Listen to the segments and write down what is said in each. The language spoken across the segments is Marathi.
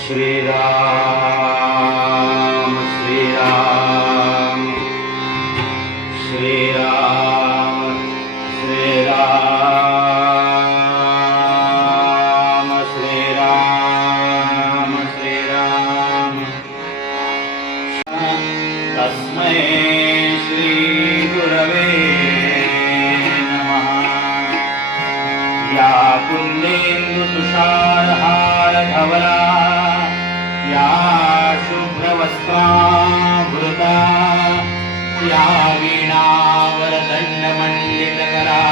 श्री राम श्री राम श्री राम श्री राम श्री राम श्री राम तस्मै श्री गुरवे नमः। या कुंदेन्दु तुषारहार धवला या शुभ्रवस्त्रावृता या वीणावरदण्डमण्डितकरा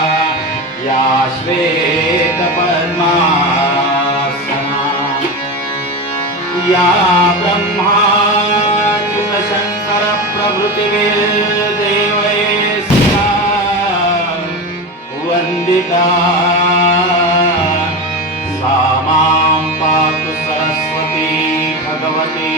या श्वेतपद्मासना या ब्रह्माच्युतशङ्करप्रभृतिभिर्देवैस्ता वन्दिता सा मां पातु सरस्वती भगवती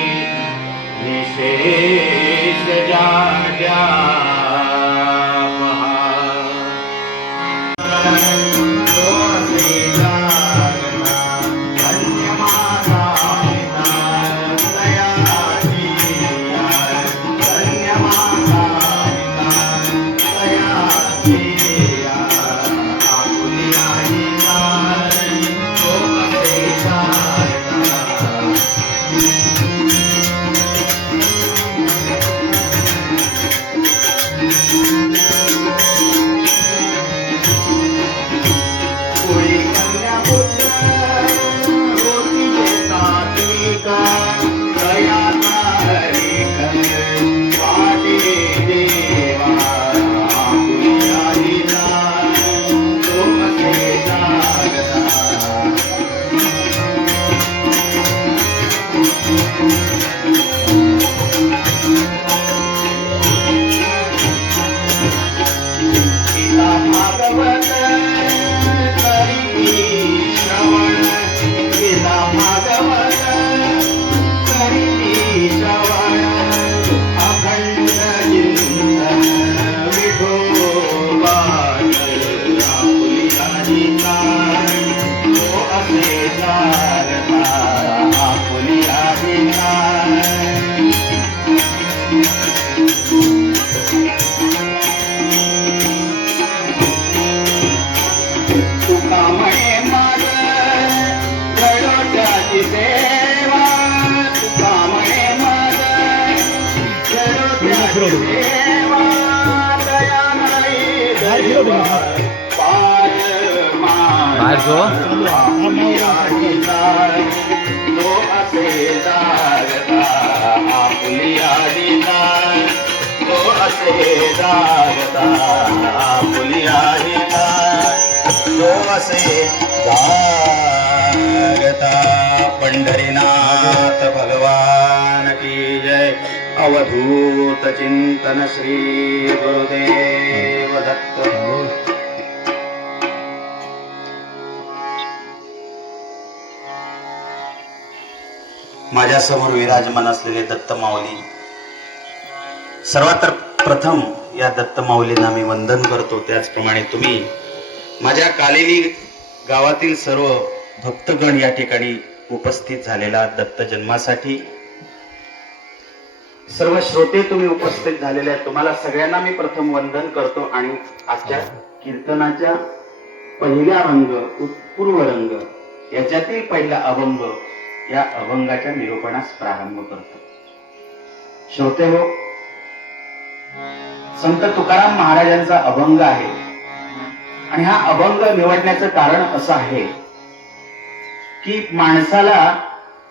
पंढरीनाथ भगवान की जय। अवधूत चिंतन श्री गुरुदेव दत्त। माझ्या समोर विराजमान असलेले दत्त माऊली, सर्वात प्रथम या दत्त माऊलींना मी वंदन करतो। त्याचप्रमाणे तुम्ही माझ्या कालेली गावातील सर्व भक्तगण या ठिकाणी उपस्थित झालेला दत्त जन्मासाठी, सर्व श्रोते तुम्ही उपस्थित झालेले आहेत, तुम्हाला सगळ्यांना मी प्रथम वंदन करतो आणि आजच्या कीर्तनाच्या पहिल्या रंग उत्पूर्व रंग याच्यातील पहिला अभंग, या अभंगाच्या निरूपणास प्रारंभ करतो। श्रोते हो, संत तुकाराम महाराजांचा अभंग आहे आणि हा अभंग निवडण्याचं कारण असं आहे की माणसाला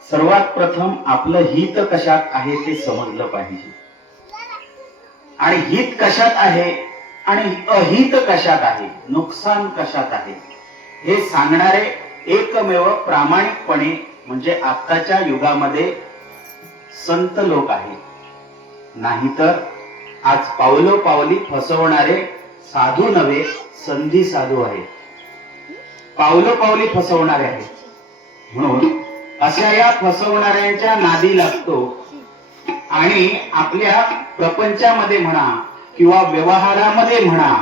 सर्वात प्रथम आपलं हित कशात आहे ते समजलं पाहिजे, आणि हित कशात आहे आणि अहित कशात आहे, नुकसान कशात आहे हे सांगणारे एकमेव प्रामाणिकपणे म्हणजे आताच्या युगामध्ये संत लोक आहेत, नाहीतर आज पावलोपावली फसवणारे साधू नव्हे संधी साधू आहेत, पावलोपावली फसवणारे आहेत। म्हणून अशा या फसवणाऱ्यांच्या नादी लागतो आणि आपल्या प्रपंचामध्ये म्हणा किंवा व्यवहारामध्ये म्हणा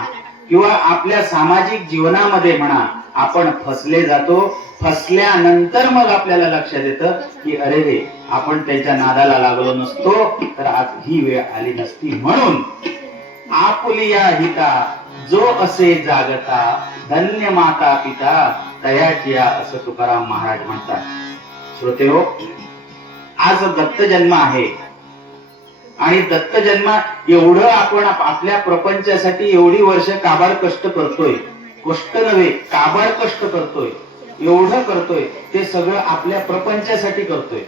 किंवा आपल्या सामाजिक जीवनामध्ये म्हणा आपण फसले जातो. फसल्यानंतर मग आपल्याला लक्षात येतं की अरे रे, आपण त्याच्या नादाला लागलो नसतो तर आज ही वेळ आली नसती. म्हणून आपुलिया हिता जो असे जागता, धन्य माता पिता तयाचिया, असं तुकाराम महाराज म्हणतात. श्रोतेहो, आज दत्त जन्म आहे आणि दत्त जन्म एवढं आपण आपल्या प्रपंचासाठी एवढी वर्ष काबाड कष्ट करतोय. कष्ट नव्हे, काबाड कष्ट करतोय. एवढं करतोय ते सगळं आपल्या प्रपंचासाठी करतोय,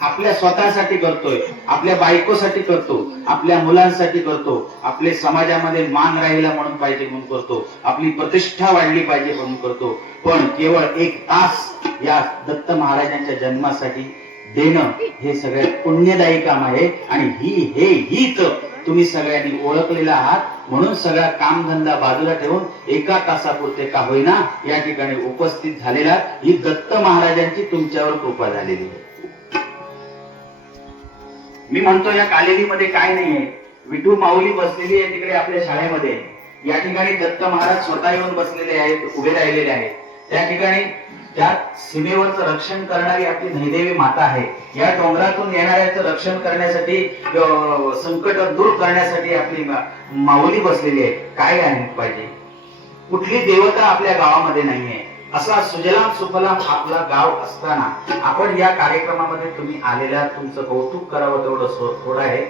आपल्या स्वतःसाठी करतोय, आपल्या बायकोसाठी करतो, आपल्या मुलांसाठी करतो, आपले समाजामध्ये मान राहिला म्हणून पाहिजे म्हणून करतो, आपली प्रतिष्ठा वाढली पाहिजे म्हणून करतो. पण केवळ 1 तास या दत्त महाराजांच्या जन्मासाठी देणं हे सगळ्यात पुण्यदायी काम आहे. आणि हीच तुम्ही सगळ्यांनी ओळखलेला आहात. म्हणून सगळा कामधंदा बाजूला ठेवून 1 तासापुरते का होईना या ठिकाणी उपस्थित झालेला ही दत्त महाराजांची तुमच्यावर कृपा झालेली आहे. मी म्हणतो या कालेलीमध्ये काय नाहीये. विठू माऊली बसलेली आहे तिकडे आपल्या शाळेमध्ये. या ठिकाणी दत्त महाराज स्वतः येऊन बसलेले आहेत, उभे राहिलेले आहेत. त्या ठिकाणी त्या सीमेवरचं रक्षण करणारी आपली नैदेवी माता आहे. या डोंगरातून येणाऱ्याचं रक्षण करण्यासाठी, संकट दूर करण्यासाठी आपली माऊली बसलेली आहे. काय आहे पाहिजे? कुठली देवता आपल्या गावामध्ये नाहीये. असा सुजलाम सुफलाम आपला गाव असताना आपण या कार्यक्रमामध्ये तुम्ही आलेल्या, तुमचं कौतुक करावं तेवढं थोडं आहे.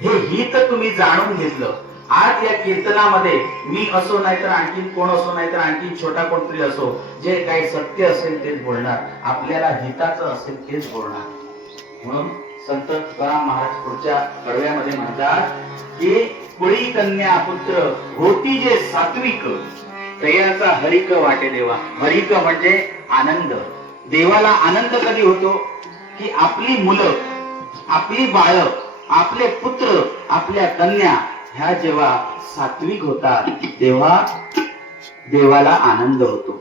हे हित तुम्ही जाणून घेतलं. आज या कीर्तनामध्ये मी असो नाहीतर आणखीन कोण असो, नाहीतर आणखीन छोटा कोणतरी असो, जे काही सत्य असेल तेच बोलणार, आपल्याला हिताचं असेल तेच बोलणार. म्हणून संत तुकाराम महाराज पुढच्या कडव्यामध्ये म्हणतात की कुळी कन्या पुत्र होती जे सात्विक, तयाचा हरिक वाटे देवा. हरिक म्हणजे आनंद. देवाला आनंद कधी होतो की आपली मुलं, आपली बाळ, आपले पुत्र, आपल्या कन्या ह्या जेव्हा सात्विक होतात तेव्हा देवाला आनंद होतो.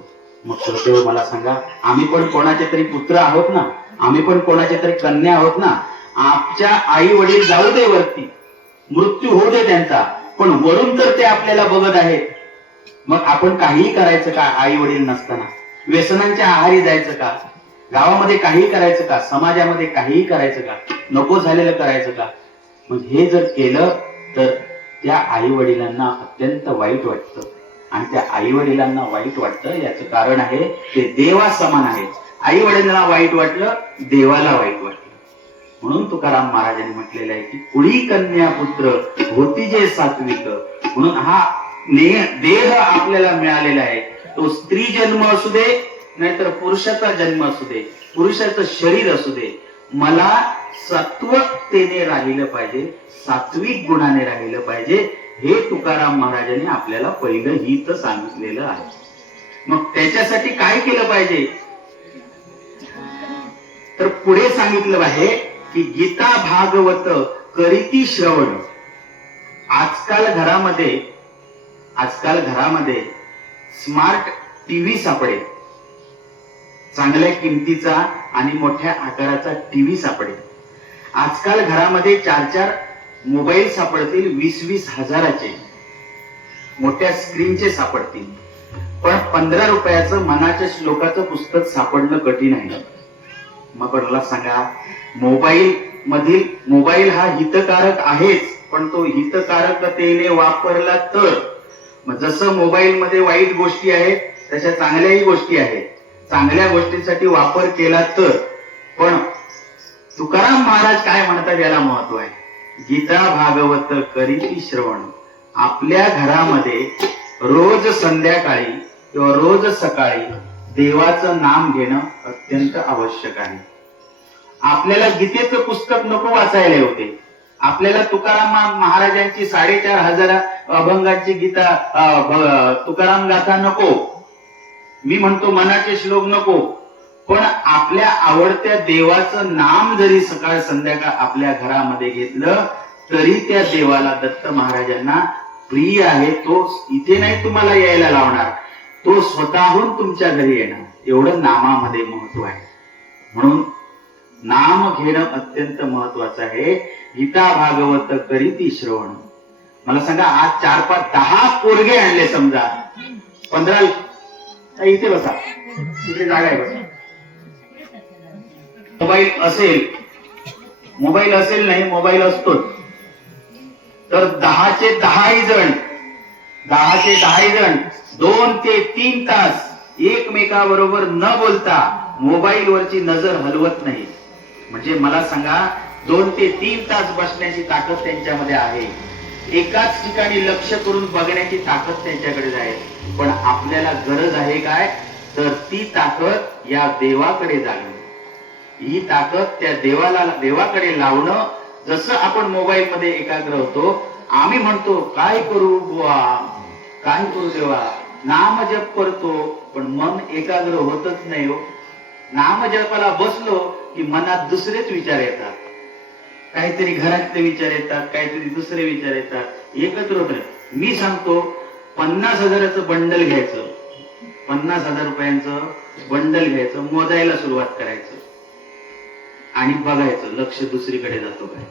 मग श्रोतेहो, मला सांगा, आम्ही पण कोणाचे तरी पुत्र आहोत ना, आम्ही पण कोणाचे तरी कन्या आहोत ना. आमच्या आई वडील जाऊ दे वरती, मृत्यू होऊ दे त्यांचा, पण वरून तर ते आपल्याला बघत आहेत. मग आपण काहीही करायचं का? आई वडील नसताना व्यसनांच्या आहारी जायचं का? गावामध्ये काही करायचं का? समाजामध्ये काहीही करायचं का? नको झालेलं करायचं का? मग हे जर केलं तर त्या आई वडिलांना अत्यंत वाईट वाटतं. आणि त्या आई वडिलांना वाईट वाटतं याचं कारण आहे ते देवा समान आहे. आई वडिलांना वाईट वाटलं, देवाला वाईट वाटलं. म्हणून तुकाराम महाराजांनी म्हटलेलं आहे की कुळी कन्या पुत्र होती जे सात्विक. म्हणून हा देह आपल्याला मिळालेला आहे, तो स्त्री जन्म असू दे नाहीतर पुरुषाचा जन्म असू दे, पुरुषाचं शरीर असू दे, मला सत्वतेने राहिलं पाहिजे, सात्विक गुणाने राहिलं पाहिजे. हे तुकाराम महाराजांनी आपल्याला पहिलं हित सांगितलेलं आहे. मग त्याच्यासाठी काय केलं पाहिजे? तर पुढे सांगितलं आहे की गीता भागवत करीती श्रवण. आजकाल घरामध्ये स्मार्ट टीव्ही सापडेल, चांगल्या किमतीचा आणि मोठ्या आकाराचा टीव्ही सापडेल. आजकाल घरामध्ये 4-4 मोबाईल सापडतील, 20-20 हजाराचे मोठ्या स्क्रीनचे सापडतील. पण 15 रुपयाचं मनाच्या श्लोकाचं पुस्तक सापडणं कठीण आहे. मग मला सांगा, मोबाईल हा हितकारक आहेच, पण तो हितकारकतेने वापरला तर, मग जसं मोबाईल मध्ये वाईट गोष्टी आहेत तशा चांगल्याही गोष्टी आहेत. चांगल्या गोष्टींसाठी वापर केला तर. पण तुकाराम महाराज काय म्हणतात याला महत्व आहे. गीता भागवत करीती श्रवण. आपल्या घरामध्ये रोज संध्याकाळी किंवा रोज सकाळी देवाचं नाम घेणं अत्यंत आवश्यक आहे. आपल्याला गीतेचं पुस्तक नको वाचायला होते. आपल्याला तुकाराम महाराजांची 4500 अभंगाची गीता, तुकाराम गाथा नको. मी म्हणतो मनाचे श्लोक नको. पण आपल्या आवडत्या देवाचं नाम जरी सकाळ संध्याकाळ आपल्या घरामध्ये घेतलं तरी त्या देवाला, दत्त महाराजांना प्रिय आहे. तो इथे नाही तुम्हाला यायला लावणार, तो स्वतःहून तुमच्या घरी येणार. एवढं नामामध्ये महत्व आहे. म्हणून नाम घेणं अत्यंत महत्वाचं आहे. गीता भागवत करीती श्रवण. मला सांगा, आज 4-5-10 पोरगे आणले समजा, 15 इथे बसा, इथे जागा आहे बसा. मोबाईल असेल नाही, मोबाईल असतोच, तर 10चे 10 जण 2 ते 3 तास एकमेकाबरोबर न बोलता मोबाईल वरची नजर हलवत नाही. म्हणजे मला सांगा, 2 ते 3 तास बसण्याची ताकद त्यांच्यामध्ये आहे. एकाच ठिकाणी लक्ष करून बघण्याची ताकद त्यांच्याकडे आहे. पण आपल्याला गरज आहे काय, तर ती ताकद या देवाकडे जाणं, ही ताकद त्या देवाकडे लावणं. जसं आपण मोबाईल मध्ये एकाग्र होतो, आम्ही म्हणतो काय करू बुवा, काय करू देवा, नाम जप करतो, पण मन एकाग्र होतच नाही हो. नाम जपाला बसलो की मनात दुसरेच विचार येतात, काहीतरी घरातले विचार येतात, काहीतरी दुसरे विचार येतात, एकत्र होत. मी सांगतो, 50,000चं बंडल घ्यायचं, 50,000 रुपयांचं बंडल घ्यायचं, मोजायला सुरुवात करायचं आणि बघायचं लक्ष दुसरीकडे जातो काय.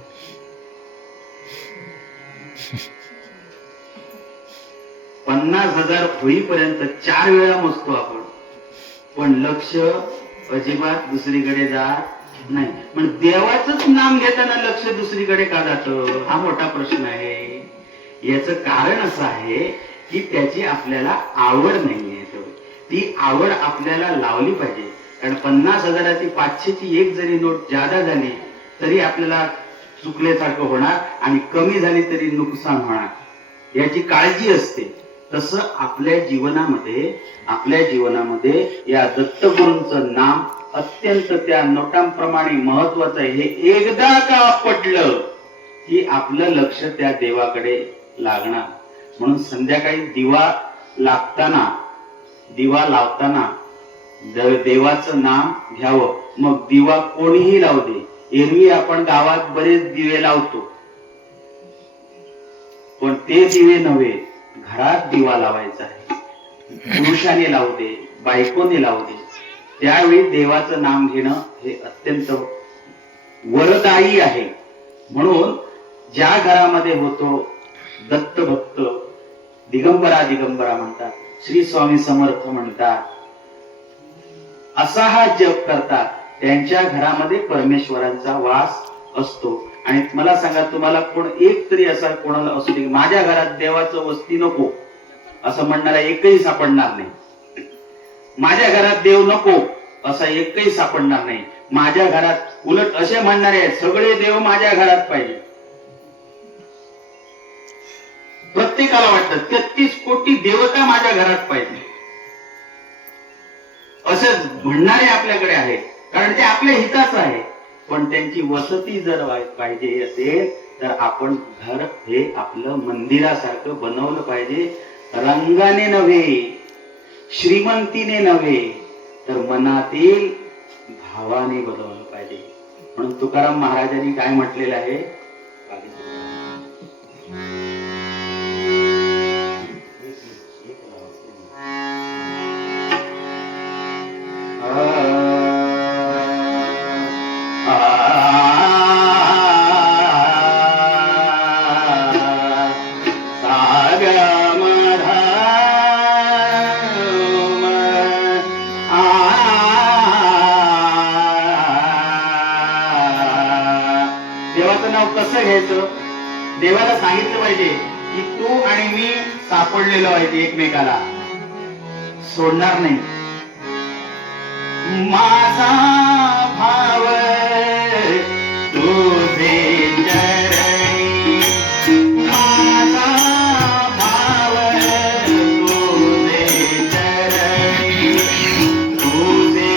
$50,000 होईपर्यंत 4 वेळा मोजतो आपण, पण लक्ष अजिबात दुसरीकडे जात नाही. पण देवाचंच नाम घेताना लक्ष दुसरीकडे का जातं, हा मोठा प्रश्न आहे. याचं कारण असं आहे की त्याची आपल्याला आवड नाहीये. ती आवड आपल्याला लावली पाहिजे. कारण 50,000ची 500ची एक जरी नोट जादा झाली तरी आपल्याला चुकल्यासारखं होणार आणि कमी झाली तरी नुकसान होणार, याची काळजी असते. तसं आपल्या जीवनामध्ये या दत्तगुरूंचं नाम अत्यंत त्या नोटांप्रमाणे महत्वाचं आहे. हे एकदा का पडलं की आपलं लक्ष त्या देवाकडे लागणार. म्हणून संध्याकाळी दिवा लावताना देवाचं नाम घ्यावं. मग दिवा कोणीही लावू दे. एरवी आपण गावात बरेच दिवे लावतो, पण ते दिवे नव्हे, घरात दिवा लावायचा आहे. पुरुषाने लावू दे, बायकोने लावू दे. त्यावेळी देवाचं नाम घेणं हे अत्यंत वरदायी आहे. म्हणून ज्या घरामध्ये होतो दत्त भक्त, दिगंबरा म्हणतात, श्री स्वामी समर्थ म्हणतात, असा हा जप करतात, त्यांच्या घरामध्ये परमेश्वरांचा वास असतो. आणि मला सांगा, तुम्हाला कोण एक तरी असा कोणाला असू दे, माझ्या घरात देवाचं वस्ती नको असं म्हणणारा एकही सापडणार नाही. माझ्या घरात देव नको असा एकही सापडणार नाही. माझ्या घरात उलट असे म्हणणारे आहेत, सगळे देव माझ्या घरात पाहिजे. प्रत्येकाला वाटतं 33 कोटी देवता माझ्या घरात पाहिजे असं म्हणणारे आपल्याकडे आहेत. कारण ते आपल्या हिताचं आहे. पण त्यांची वसती जर पाहिजे असेल तर आपण घर हे आपलं मंदिरासारखं बनवलं पाहिजे. रंगाने नव्हे, श्रीमंतीने नव्हे, तर मनातील भावाने बनवलं पाहिजे. म्हणून तुकाराम महाराजांनी काय म्हटलेलं आहे, देवाचं नाव कसं घ्यायचं. देवाला सांगितलं पाहिजे की तू आणि मी सापडलेलो आहे, एकमेकाला सोडणार नाही. माझा भाव तुझे चरणी, माझा भाव तुझे चरणी, तुझे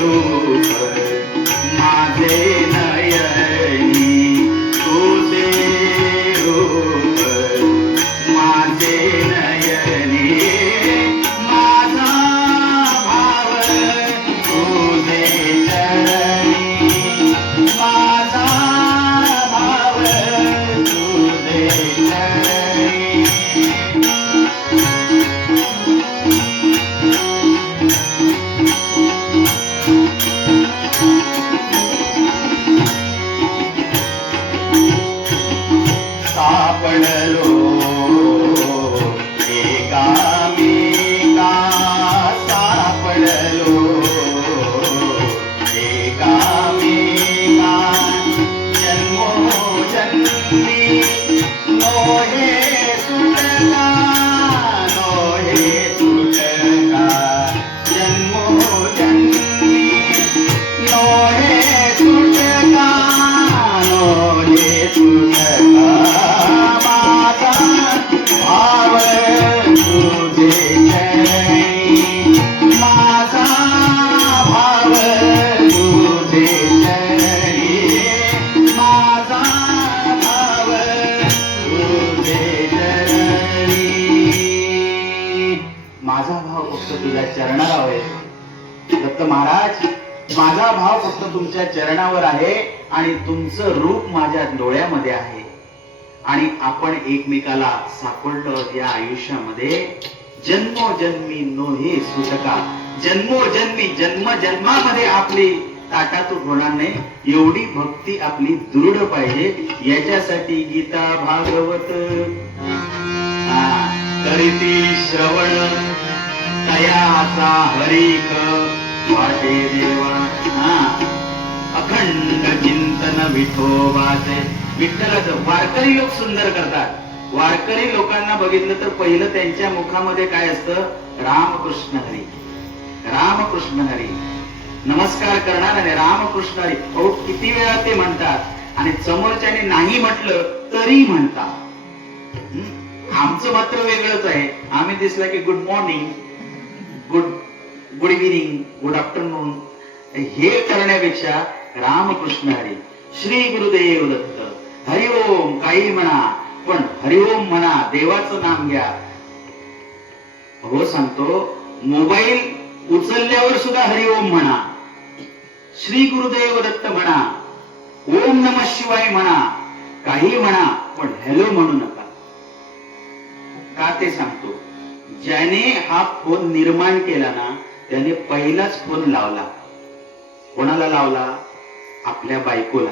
रूप माझे Oh, दत्त महाराज, माझा भाव फक्त तुमच्या चरणावर आहे आणि तुमचं रूप माझ्या डोळ्यामध्ये आहे आणि आपण एकमेकाला सापडलो या आयुष्यामध्ये जन्मोजन्मी नोहे सुटका, जन्मोजन्मी जन्म जन्मामध्ये आपली ताटातूट होणार नाही एवढी भक्ती आपली दृढ पाहिजे. याच्यासाठी गीता भागवत करीती श्रवण तयाचा हरिक वाटे देवा, अखंड चिंतन विठोबाचे. विठ्ठलाचं वारकरी लोक सुंदर करतात. वारकरी लोकांना बघितलं तर पहिलं त्यांच्या मुखामध्ये काय असतं? रामकृष्ण हरी, रामकृष्ण हरी. नमस्कार करणार आणि रामकृष्ण हरी अहो किती वेळा ते म्हणतात आणि समोरच्याने नाही म्हटलं तरी म्हणतात. आमचं मात्र वेगळंच आहे. आम्ही दिसला की good morning, good evening, good afternoon हे करण्यापेक्षा रामकृष्ण हरी, श्री गुरुदेव दत्त, हरिओम काही म्हणा पण हरिओम म्हणा, देवाचं नाम घ्या. हो सांगतो, मोबाईल उचलल्यावर सुद्धा हरिओम म्हणा, श्री गुरुदेव दत्त म्हणा, ओम नमः शिवाय म्हणा, काही म्हणा पण हॅलो म्हणू नका. का ते सांगतो? ज्याने हा फोन निर्माण केला ना त्याने पहिलाच फोन लावला. कोणाला लावला? आपल्या बायकोला.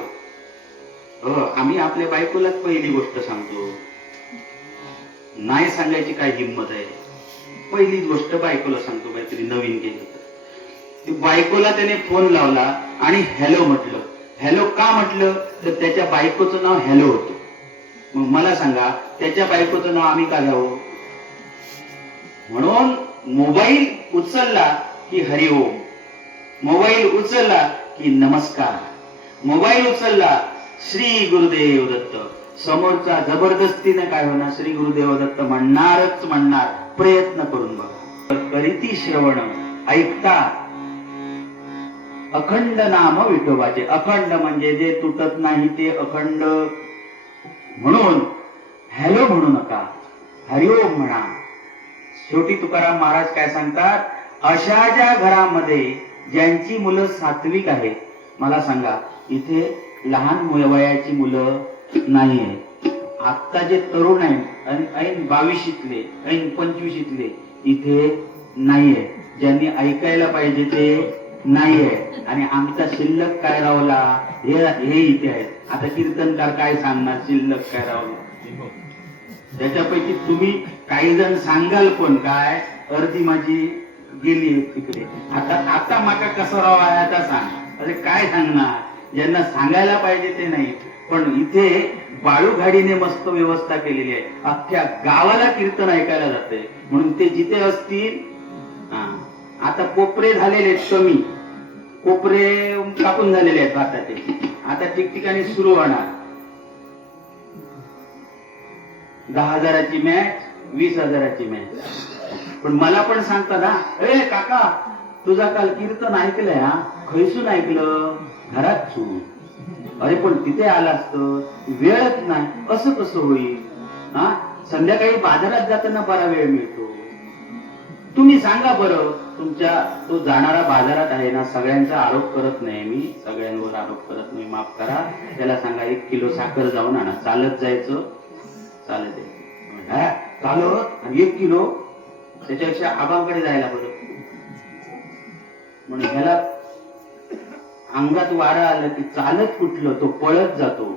आम्ही आपल्या बायकोलाच पहिली गोष्ट सांगतो. नाही सांगायची काय हिंमत आहे? पहिलीच गोष्ट बायकोला सांगतो. काहीतरी नवीन केलं तर बायकोला त्याने फोन लावला आणि हॅलो म्हटलं. हॅलो का म्हटलं? तर त्याच्या बायकोचं नाव हॅलो होतं. मग मला सांगा त्याच्या बायकोचं नाव आम्ही का घ्यावं? म्हणून मोबाईल उचलला की हरिओम, मोबाईल उचलला की नमस्कार, मोबाईल उचलला श्री गुरुदेव दत्त. समोरचा जबरदस्तीने काय होणार? श्री गुरुदेव दत्त म्हणणारच म्हणणार. प्रयत्न करून बघा. करीती श्रवण ऐकता अखंड नाम विठोबाचे. अखंड म्हणजे जे तुटत नाही ते अखंड. म्हणून हॅलो म्हणू नका, हरिओम म्हणा. शेवटी तुकाराम महाराज काय सांगतात? अशा ज्या घरामध्ये ज्यांची मुलं सात्विक आहेत, मला सांगा इथे लहान वयाची मुलं नाही आहेत. आता जे तरुण आहेत आणि ऐन 22शीतले ऐन 25शीतले इथे नाहीये. ज्यांनी ऐकायला पाहिजे ते नाहीये. आणि आमचा शिल्लक काय रावला हे इथे आहेत. आता कीर्तनकार काय सांगणार? शिल्लक काय रावला? त्याच्यापैकी तुम्ही काही जण सांगाल पण काय अर्धी माझी गेली तिकडे. आता माका कसं राव आहे आता सांग. अरे काय सांगणार? ज्यांना सांगायला पाहिजे ते नाही. पण इथे बाळूघाडीने मस्त व्यवस्था केलेली आहे. अख्ख्या गावाला कीर्तन ऐकायला जाते. म्हणून ते जिथे असतील. आता कोपरे झालेले आहेत कमी, कोपरे कापून झालेले आहेत भाताचे. आता ठिकठिकाणी सुरू होणार. 10,000ची मॅच, 20,000ची मॅच. पण मला पण सांगतात ना, ए काका तुझा काल कीर्तन ऐकलंय हा, खैसून ऐकलं? घरात चू. अरे पण तिथे आला असतं, वेळच नाही. असं कसं होईल? हा संध्याकाळी बाजारात जाताना बरा वेळ मिळतो. तुम्ही सांगा बरं. तुमच्या तो जाणारा बाजारात आहे ना, सगळ्यांचा आरोप करत नाही मी, सगळ्यांवर आरोप करत नाही, माफ करा. त्याला सांगा 1 किलो साखर जाऊन आणा. चालत जायचं, चालत चालत आणि 1 किलो. त्याच्यापेक्षा आबांकडे जायला बरं. म्हणून ह्याला अंगात वारा आलं की चालत कुठलं, तो पळत जातो.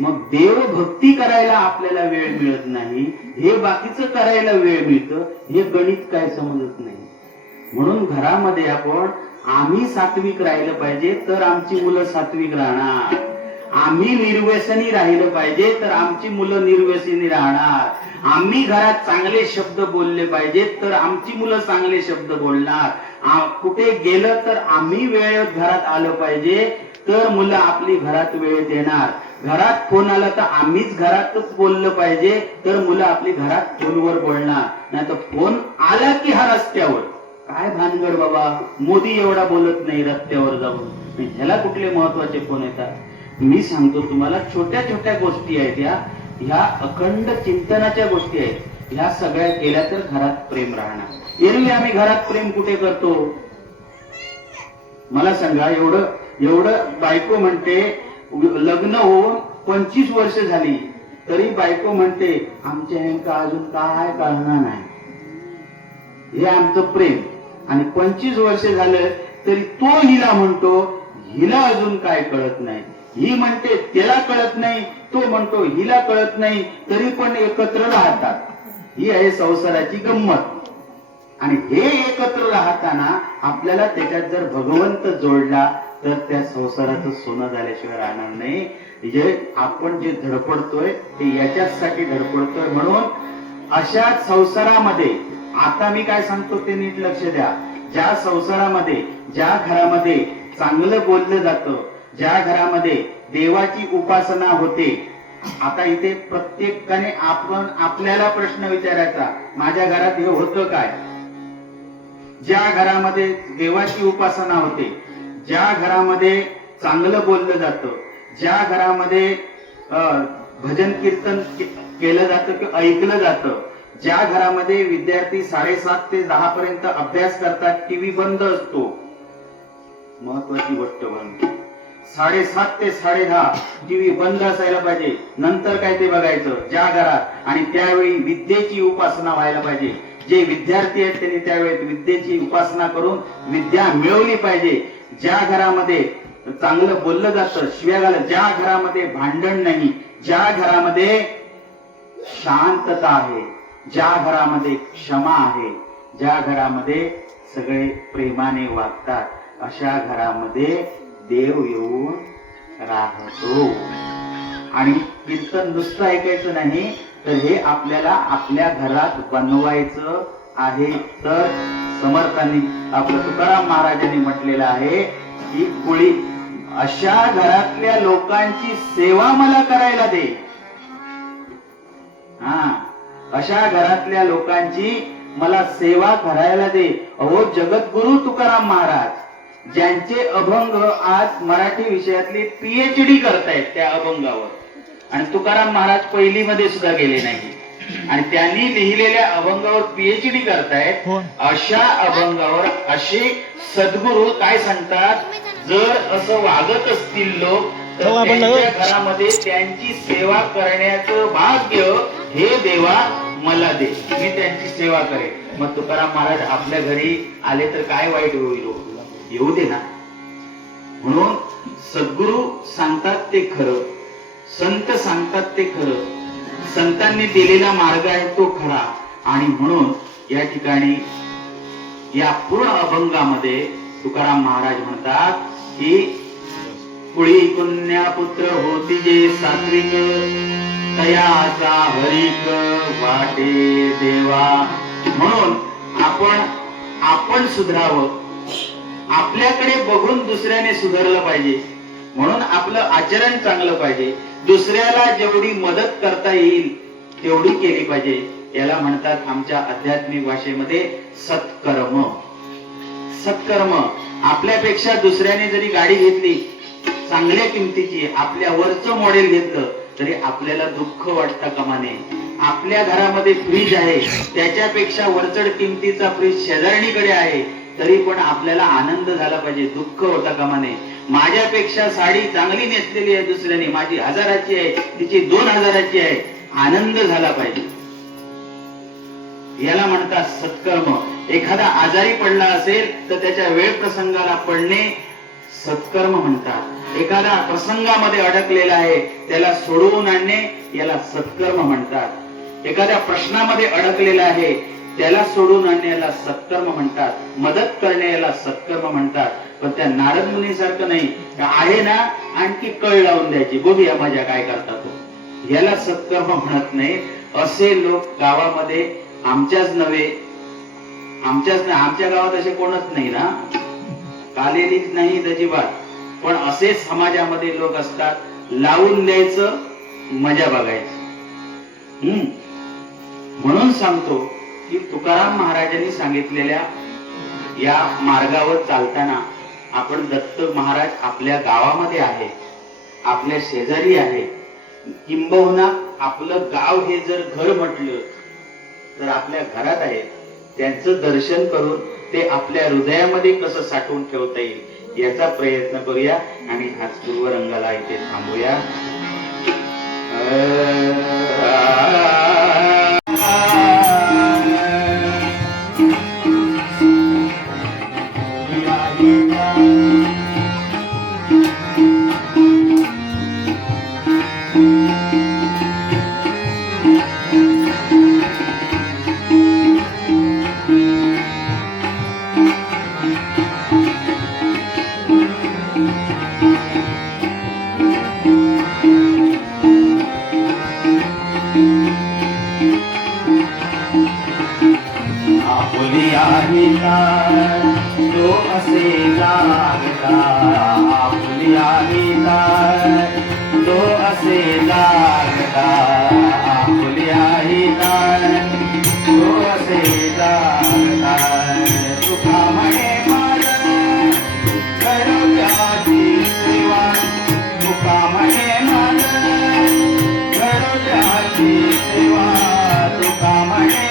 मग देवभक्ती करायला आपल्याला वेळ मिळत नाही, हे बाकीचं करायला वेळ मिळतं. हे गणित काय समजत नाही. म्हणून घरामध्ये आम्ही सात्विक राहिलं पाहिजे तर आमची मुलं सात्विक राहणार. आम्ही निर्व्यसनी राहिलं पाहिजे तर आमची मुलं निर्व्यसनी राहणार. आम्ही घरात चांगले शब्द बोलले पाहिजेत तर आमची मुलं चांगले शब्द बोलणार. कुठे गेलं तर आम्ही वेळेत घरात आलं पाहिजे तर मुलं आपली घरात वेळ देणार. घरात फोन आला तर आम्हीच घरातच बोललं पाहिजे तर मुलं आपली घरात फोनवर बोलणार. नाही तर फोन आला की हा रस्त्यावर. काय भानगड बाबा, मोदी एवढा बोलत नाही रस्त्यावर जाऊन. ह्याला कुठले महत्वाचे फोन येतात? मी सांगतो तुम्हाला, छोट्या छोट्या गोष्टी आहेत ह्या अखंड चिंतनाच्या गोष्टी आहेत. ह्या सगळ्या केल्या तर घरात प्रेम राहणार. एरवी आम्ही घरात प्रेम कुठे करतो? मला सांगा, एवढं एवढं बायको म्हणते, लग्न होऊन 25 वर्ष झाली तरी बायको म्हणते आमच्या नेमकं अजून काय कळणार नाही, हे आमचं प्रेम. आणि 25 वर्ष झालं तरी तो हिला म्हणतो हिला अजून काय कळत नाही. ही म्हणते त्याला कळत नाही, तो म्हणतो हिला कळत नाही, तरी पण एकत्र राहतात. ही आहे संसाराची गंमत. आणि हे एकत्र राहताना आपल्याला त्याच्यात जर भगवंत जोडला तर त्या संसाराचं सोनं झाल्याशिवाय राहणार नाही. जे आपण जे धडपडतोय ते याच्यासाठी धडपडतोय. म्हणून अशा संसारामध्ये आता मी काय सांगतो ते नीट लक्ष द्या. ज्या संसारामध्ये, ज्या घरामध्ये चांगलं बोललं जातं, ज्या घरामध्ये देवाची उपासना होते. आता इथे प्रत्येकाने आपण आपल्याला प्रश्न विचारायचा, माझ्या घरात हे होतं काय? ज्या घरामध्ये देवाची उपासना होते, ज्या घरामध्ये चांगलं बोललं जातं, ज्या घरामध्ये भजन कीर्तन केलं जातं किंवा ऐकलं जातं, ज्या घरामध्ये विद्यार्थी 7:30 ते 10 पर्यंत अभ्यास करतात, टीव्ही बंद असतो, महत्वाची गोष्ट बंद, 7:30 ते 10:30 टीव्ही बंद असायला पाहिजे. नंतर काय ते बघायचं ज्या घरात. आणि त्यावेळी विद्येची उपासना व्हायला पाहिजे. जे विद्यार्थी आहेत त्यांनी त्यावेळी विद्येची उपासना करून विद्या मिळवली पाहिजे. ज्या घरामध्ये चांगलं बोललं जातं, शिव्या घालत, ज्या घरामध्ये भांडण नाही, ज्या घरामध्ये शांतता आहे, ज्या घरामध्ये क्षमा आहे, ज्या घरामध्ये सगळे प्रेमाने वागतात, अशा घरामध्ये देव येऊन राहतो. आणि कीर्तन नुसतं ऐकायचं नाही, तर हे आपल्याला आपल्या घरात बनवायचं आहे. तर समर्थांनी, आपलं तुकाराम महाराजांनी म्हटलेलं आहे की कुळी अशा घरातल्या लोकांची सेवा मला करायला दे. अशा घरातल्या लोकांची मला सेवा करायला दे. अहो, जगद्गुरु तुकाराम महाराज ज्यांचे अभंग आज मराठी विषयातली PhD करतायत त्या अभंगावर. आणि तुकाराम महाराज पहिलीमध्ये सुद्धा गेले नाही आणि त्यांनी लिहिलेल्या अभंगावर PhD करतायत. अशा अभंगावर असे सद्गुरु काय सांगतात, जर असं वागत असतील लोक तर त्यांच्या घरामध्ये त्यांची सेवा करण्याचं भाग्य हे देवा मला दे, मी त्यांची सेवा करेन. मग तुकाराम महाराज आपल्या घरी आले तर काय वाईट होईल? येऊ दे ना. म्हणून सद्गुरु सांगतात ते खरं, संत सांगतात ते खरं, संतांनी दिलेला मार्ग आहे तो खरा. आणि म्हणून या ठिकाणी या पूर्ण अभंगामध्ये तुकाराम महाराज म्हणतात की कुळी पुण्यपुत्र होती जे सात्विक, तयाचा हरिक वाटे देवा. म्हणून आपण सुधारावं, आपल्याकडे बघून दुसऱ्याने सुधारलं पाहिजे. म्हणून आपलं आचरण चांगलं पाहिजे. दुसऱ्याला जेवढी मदत करता येईल तेवढी केली पाहिजे. याला म्हणतात आमच्या आध्यात्मिक भाषेमध्ये सत्कर्म. सत्कर्म. आपल्यापेक्षा दुसऱ्याने जरी गाडी घेतली चांगल्या किमतीची, आपल्या वरचं मॉडेल घेतलं तरी आपल्याला दुःख वाटतं कामा नये. आपल्या घरामध्ये फ्रीज आहे, त्याच्यापेक्षा वरचढ किमतीचा फ्रीज शेजारणीकडे आहे, तरी पण आपल्याला आनंद झाला पाहिजे, दुःख होता कामा नये. माझ्यापेक्षा साडी चांगली नेसलेली आहे दुसऱ्याने, माझी 1000ची आहे, तिची 2000ची आहे, आनंद झाला पाहिजे. याला म्हणतात सत्कर्म. एखादा आजारी पडला असेल तर त्याच्या वेळ प्रसंगाला पडणे सत्कर्म म्हणतात. एखादा प्रसंगामध्ये अडकलेला आहे त्याला सोडवून आणणे याला सत्कर्म म्हणतात. एखाद्या प्रश्नामध्ये अडकलेला आहे त्याला सोडून आणणे याला सत्कर्म म्हणतात. मदत करणे याला सत्कर्म म्हणतात. पण त्या नारद मुनी सारखं नाही, आहे ना आणखी कळ लावून द्यायची, बघूया मजा काय करता तो, याला सत्कर्म म्हणत नाही. असे लोक गावामध्ये आमच्याच नव्हे, आमच्या गावात असे कोणच नाही ना, कालेलीच नाही अजिबात. पण असे समाजामध्ये लोक असतात, लावून द्यायचं, मजा बघायची. म्हणून सांगतो की तुकाराम महाराजांनी सांगितलेल्या या मार्गावर चालताना आपण दत्त महाराज आपल्या गावामध्ये आहे, आपल्या शेजारी आहे. किंबहुना आपलं गाव हे जर घर म्हटलं तर आपल्या घरात आहे. त्यांचं दर्शन करून ते आपल्या हृदयामध्ये कसं साठवून ठेवता येईल याचा प्रयत्न करूया आणि आज पूर्वरंगाला इथे थांबूया. तो असे लागला आपुलिया तो असे लागला आपुलिया तो असे लागला तुका म्हणे माझ घरोत्याची सेवा तुका म्हणे माझ घरोत्याची सेवा तुका म्हणे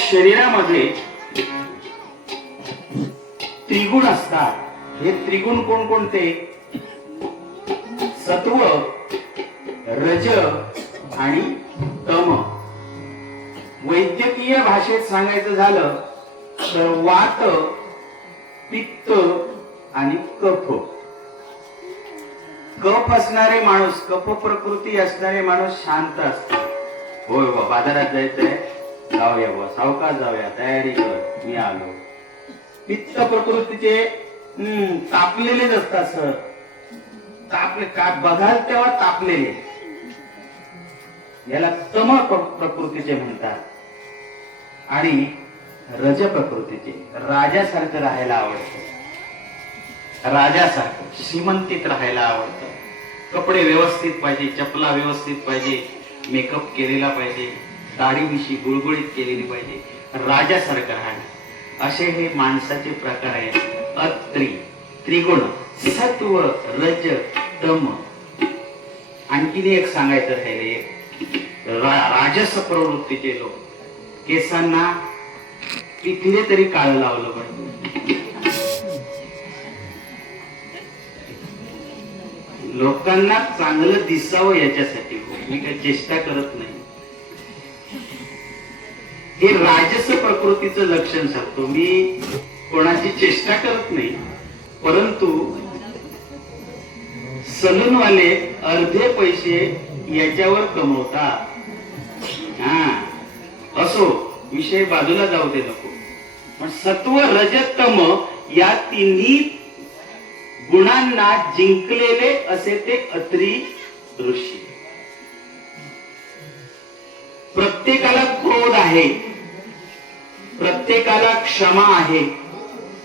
शरीरामध्ये त्रिगुण असतात. हे त्रिगुण कोणकोणते? सत्व, रज आणि तम. वैद्यकीय भाषेत सांगायचं झालं तर वात, पित्त आणि कफ. कफ असणारे माणूस, कफ प्रकृती असणारे माणूस शांत असतात. होय बा, बाजारात जायचंय, जाऊया बा, सावकाश जाऊया, तयारी कर, मी आलो. पित्त प्रकृतीचे तापलेलेच असतात सर. तापले का बघाल तेव्हा तापलेले, याला तम प्रकृतीचे म्हणतात. आणि रज प्रकृतीचे राजासारखं राहायला आवडतं, राजासारखं श्रीमंतीत राहायला आवडतं. कपडे व्यवस्थित पाहिजे, चपला व्यवस्थित पाहिजे, मेकअप केलेला पाहिजे, दाढी मिशी गुळगुळीत केलेली पाहिजे, राजासारखं राहणं. असे हे माणसाचे प्रकार आहेत. अत्री त्रिगुण, सत्व, रज, तम. आणखीन एक सांगायचं राहिले, राजस प्रवृत्तीचे लोक, केसांना पिठले तरी काळ लावलं पाहिजे. लोकांना चांगलं दिसावं याच्यासाठी मी काही चेष्टा करत नाही. हे राजस प्रकृतीचं लक्षण सांगतो. मी कोणाची चेष्टा करत नाही, परंतु सलूनवाले अर्धे पैसे याच्यावर कमवतात. असो, विषय बाजूला जाऊ दे नको. पण सत्व, रजतम या तिन्ही गुणांना जिंकलेले असे ते अत्री ऋषी. प्रत्येकाला क्रोध आहे, प्रत्येकाला क्षमा आहे,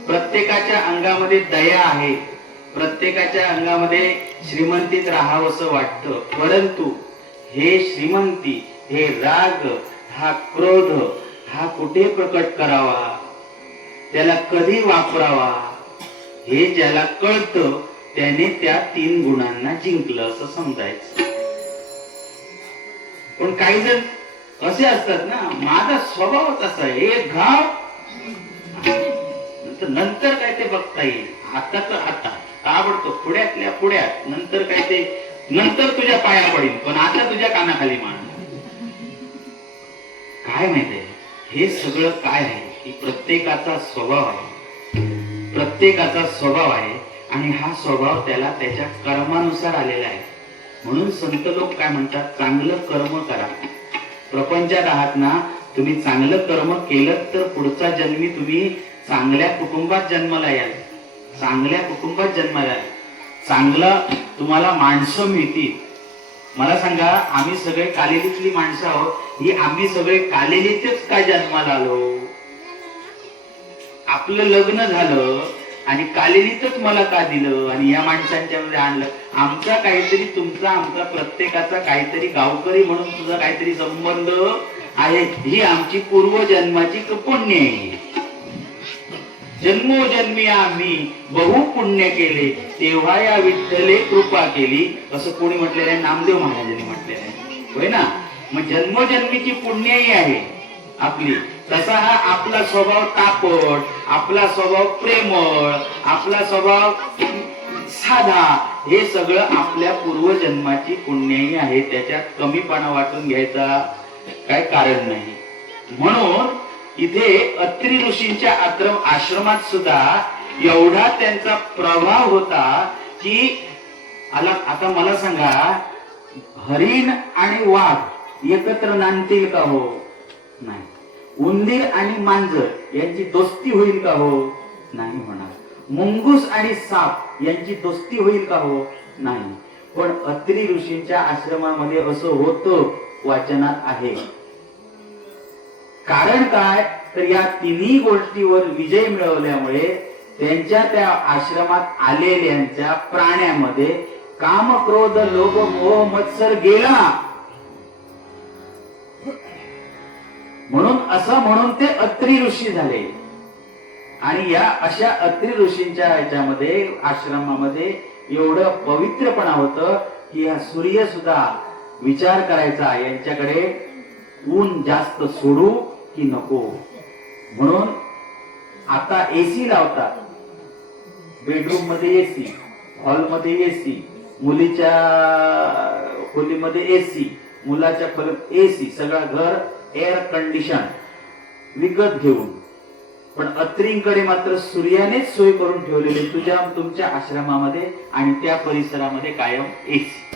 प्रत्येकाच्या अंगामध्ये दया आहे, प्रत्येकाच्या अंगामध्ये श्रीमंतीत राहावंसं वाटतं. परंतु हे श्रीमंती, हे राग, हा क्रोध, हा कुठे प्रकट करावा, त्याला कधी वापरावा, हे ज्याला कळतं त्याने त्या तीन गुणांना जिंकलं असं समजायचं. पण काही जण असे असतात ना, माझा स्वभावच असा आहे, एक घाव नंतर काय ते बघता येईल, आता तर आता ताबडतोब पुढ्यातल्या पुढ्यात, नंतर काय ते नंतर तुझ्या पाया पडेल, पण आता तुझ्या कानाखाली मान. काय माहितीये हे सगळं काय आहे? ही प्रत्येकाचा स्वभाव आहे, प्रत्येकाचा स्वभाव आहे. आणि हा स्वभाव त्याला त्याच्या कर्मानुसार आलेला आहे. म्हणून संत लोक काय म्हणतात, चांगलं कर्म करा. प्रपंचात आहात ना, तुम्ही चांगलं कर्म केलं तर पुढचा जन्मी तुम्ही चांगल्या कुटुंबात जन्माला याल, चांगल्या कुटुंबात जन्माला याल, चांगला तुम्हाला माणसं मिळतील. मला सांगा, आम्ही सगळे कालेलीतली माणसं आहोत, ही आम्ही सगळे कालेलीतच काय जन्माला आलो? आपलं लग्न झालं आणि कालेलीतच मला का दिलं आणि या माणसांच्या मध्ये आणलं? आमचा काहीतरी, तुमचा, आमचा, प्रत्येकाचा काहीतरी गावकरी म्हणून तुझा काहीतरी संबंध आहे. ही आमची पूर्वजन्माची पुण्य आहे. जन्मोजन्मी आम्ही बहु पुण्य केले, तेव्हा या विठ्ठले कृपा केली, असं कोणी म्हटलेलं आहे? नामदेव महाराजांनी म्हटलेलं आहे, होय ना? मग जन्मोजन्मीची पुण्यही आहे आपली. तसा हा आपला स्वभाव तापट, आपला स्वभाव प्रेमळ, आपला स्वभाव साधा, हे सगळं आपल्या पूर्वजन्माची पुण्यही आहे. त्याच्यात कमीपणा वाटून घ्यायचा काय कारण नाही. म्हणून इथे अत्री ऋषींच्या आश्रमात सुद्धा एवढा त्यांचा प्रभाव होता की आता मला सांगा, हरिण आणि वाघ एकत्र नांदतील का हो? नाही. उंदीर आणि मांजर यांची दोस्ती होईल का हो? नाही म्हणा. मुंगूस आणि साप यांची दोस्ती होईल का हो? नाही. पण अत्री ऋषींच्या आश्रमामध्ये असं होतं, वाचनात आहे. कारण काय? तर या तिन्ही गोष्टीवर विजय मिळवल्यामुळे त्यांच्या त्या आश्रमात आलेल्यांच्या प्राण्यामध्ये काम, क्रोध, लोभ, मोह, मत्सर गेला. म्हणून ते अत्री ऋषी झाले. आणि या अशा अत्री ऋषींच्या ह्याच्यामध्ये, आश्रमामध्ये एवढं पवित्रपणा होतं की हा सूर्य सुद्धा विचार करायचा, यांच्याकडे ऊन जास्त सोडू की नको. म्हणून आता एसी लावतात, बेडरूम मध्ये एसी, हॉल मध्ये एसी, मुलीच्या खोलीमध्ये एसी, मुलाच्या खोलीत एसी, सगळं घर एअर कंडिशन विकत घेऊन. पण अत्रींकडे मात्र सूर्यानेच सोय करून ठेवलेली, तुमच्या आश्रमामध्ये आणि त्या परिसरामध्ये कायम एसी,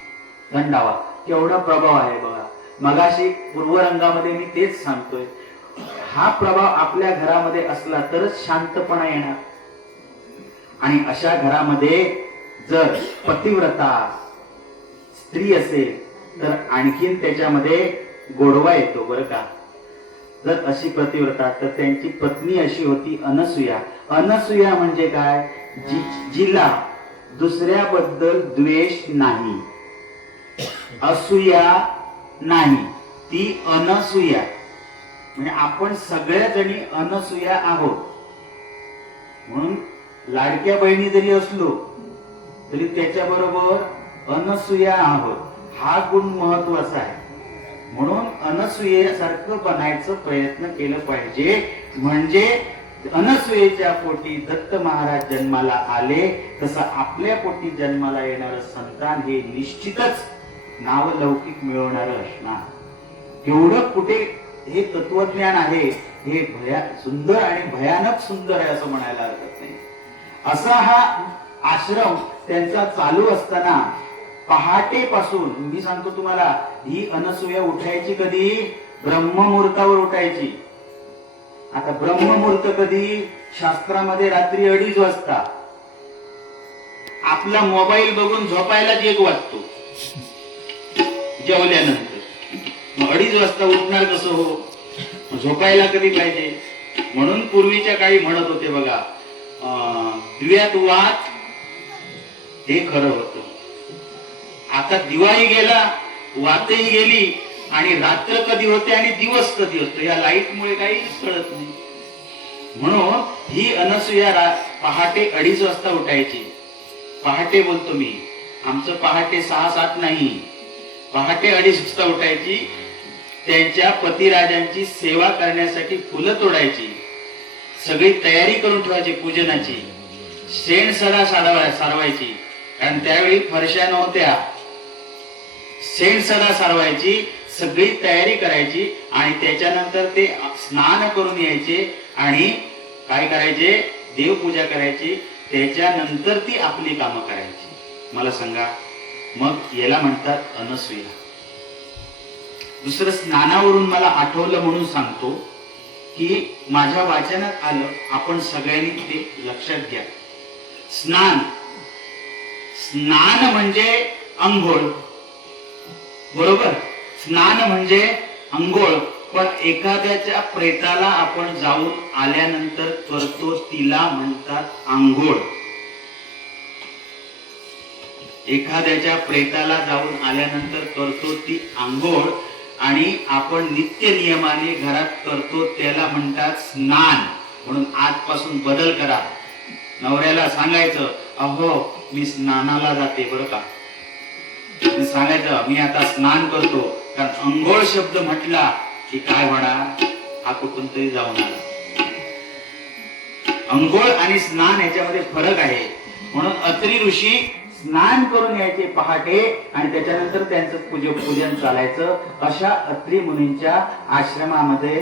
थंडावा. केवढा प्रभाव आहे बघा. मगाशी पूर्वरंगामध्ये मी तेच सांगतोय, हा प्रभाव आपल्या घरामध्ये असला तरच शांतपणा येणार. आणि अशा घरामध्ये जर पतिव्रता स्त्री असेल तर आणखीन त्याच्यामध्ये गोडवा येतो बरं का. जर अशी पतिव्रता, तर त्यांची पत्नी अशी होती अनसूया. अनसूया म्हणजे काय, जिला दुसऱ्याबद्दल द्वेष नाही, असूया नाही, ती अनसूया. म्हणजे आपण सगळ्या जणी अनसूया आहोत. म्हणून लाडक्या बहिणी जरी असलो तरी त्याच्याबरोबर अनसूया आहोत, हा गुण महत्वाचा आहे. म्हणून अनसूयेसारखं बनायचं प्रयत्न केलं पाहिजे. म्हणजे अनसूयेच्या पोटी दत्त महाराज जन्माला आले, तसं आपल्या पोटी जन्माला येणारं संतान हे निश्चितच नावलौकिक मिळवणार असणार. एवढं कुठे हे तत्वज्ञान आहे, हे सुंदर आणि भयानक सुंदर आहे असं म्हणायला हरकत नाही. असा हा आश्रम त्यांचा चालू असताना पहाटेपासून, मी सांगतो तुम्हाला, ही अनसूया उठायची कधी, ब्रह्ममुहूर्तावर उठायची. आता ब्रह्ममुहूर्त कधी, शास्त्रामध्ये रात्री 2:30 वाजता. आपला मोबाईल बघून झोपायलाच 1 वाजतो जेवल्यानंतर. मग 2:30 वाजता उठणार कसं हो, झोपायला कधी पाहिजे. म्हणून पूर्वीच्या काळी म्हणत होते बघा, दिव्यात वात, हे खरं होतं. आता दिवाळी गेला, वातही गेली, आणि रात्र कधी होते आणि दिवस कधी होतो या लाईटमुळे काहीच कळत नाही. म्हणून ही अनसूया पहाटे 2:30 वाजता उठायची. पहाटे बोलतो मी, आमचं पहाटे 6-7 नाही, पहाटे 2:30 वाजता उठायची. त्यांच्या पतिराजांची सेवा करण्यासाठी फुलं तोडायची, सगळी तयारी करून ठेवायची पूजनाची. शेण सडा सारवायची, कारण त्यावेळी फरशा नव्हत्या. शेण सडा सारवायची, सगळी तयारी करायची, आणि त्याच्यानंतर ते स्नान करून यायचे आणि काय करायचे, देवपूजा करायची. त्याच्यानंतर ती आपली कामं करायची. मला सांगा, मग याला म्हणतात अनसूया. दुसरं, स्नानावरून मला आठवलं म्हणून सांगतो की माझ्या वाचनात आलं, आपण सगळ्यांनी ते लक्षात घ्या. स्नान, स्नान म्हणजे अंघोळ, बरोबर. स्नान म्हणजे अंघोळ. पण एखाद्याच्या प्रेताला आपण जाऊन आल्यानंतर करतो, तिला म्हणतात आंघोळ. एखाद्याच्या प्रेताला जाऊन आल्यानंतर करतो ती आंघोळ, आणि आपण नित्य नियमाने घरात करतो त्याला म्हणतात स्नान. म्हणून आजपासून बदल करा. नवऱ्याला सांगायचं, अहो मी स्नानाला जाते बरं का. सांगायचं, मी आता स्नान करतो. कारण अंघोळ शब्द म्हटला की काय होणार, हा कुठून तरी जाऊन आला. अंघोळ आणि स्नान याच्यामध्ये फरक आहे. म्हणून अत्री ऋषी स्नान करून यायचे पहाटे, आणि त्याच्यानंतर त्यांचं पूजन चालायचं. अशा अत्री मुनींच्या आश्रमामध्ये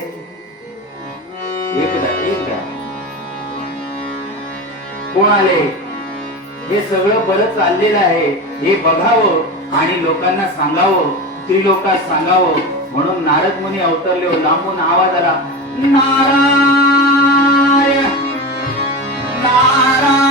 एकदा कोण आले, हे सगळं बरं चाललेलं आहे हे बघावं आणि लोकांना सांगावं, त्रिलोकात सांगावं. म्हणून नारद मुनी अवतरले. लांबून आवाज आला, नारायण नारायण.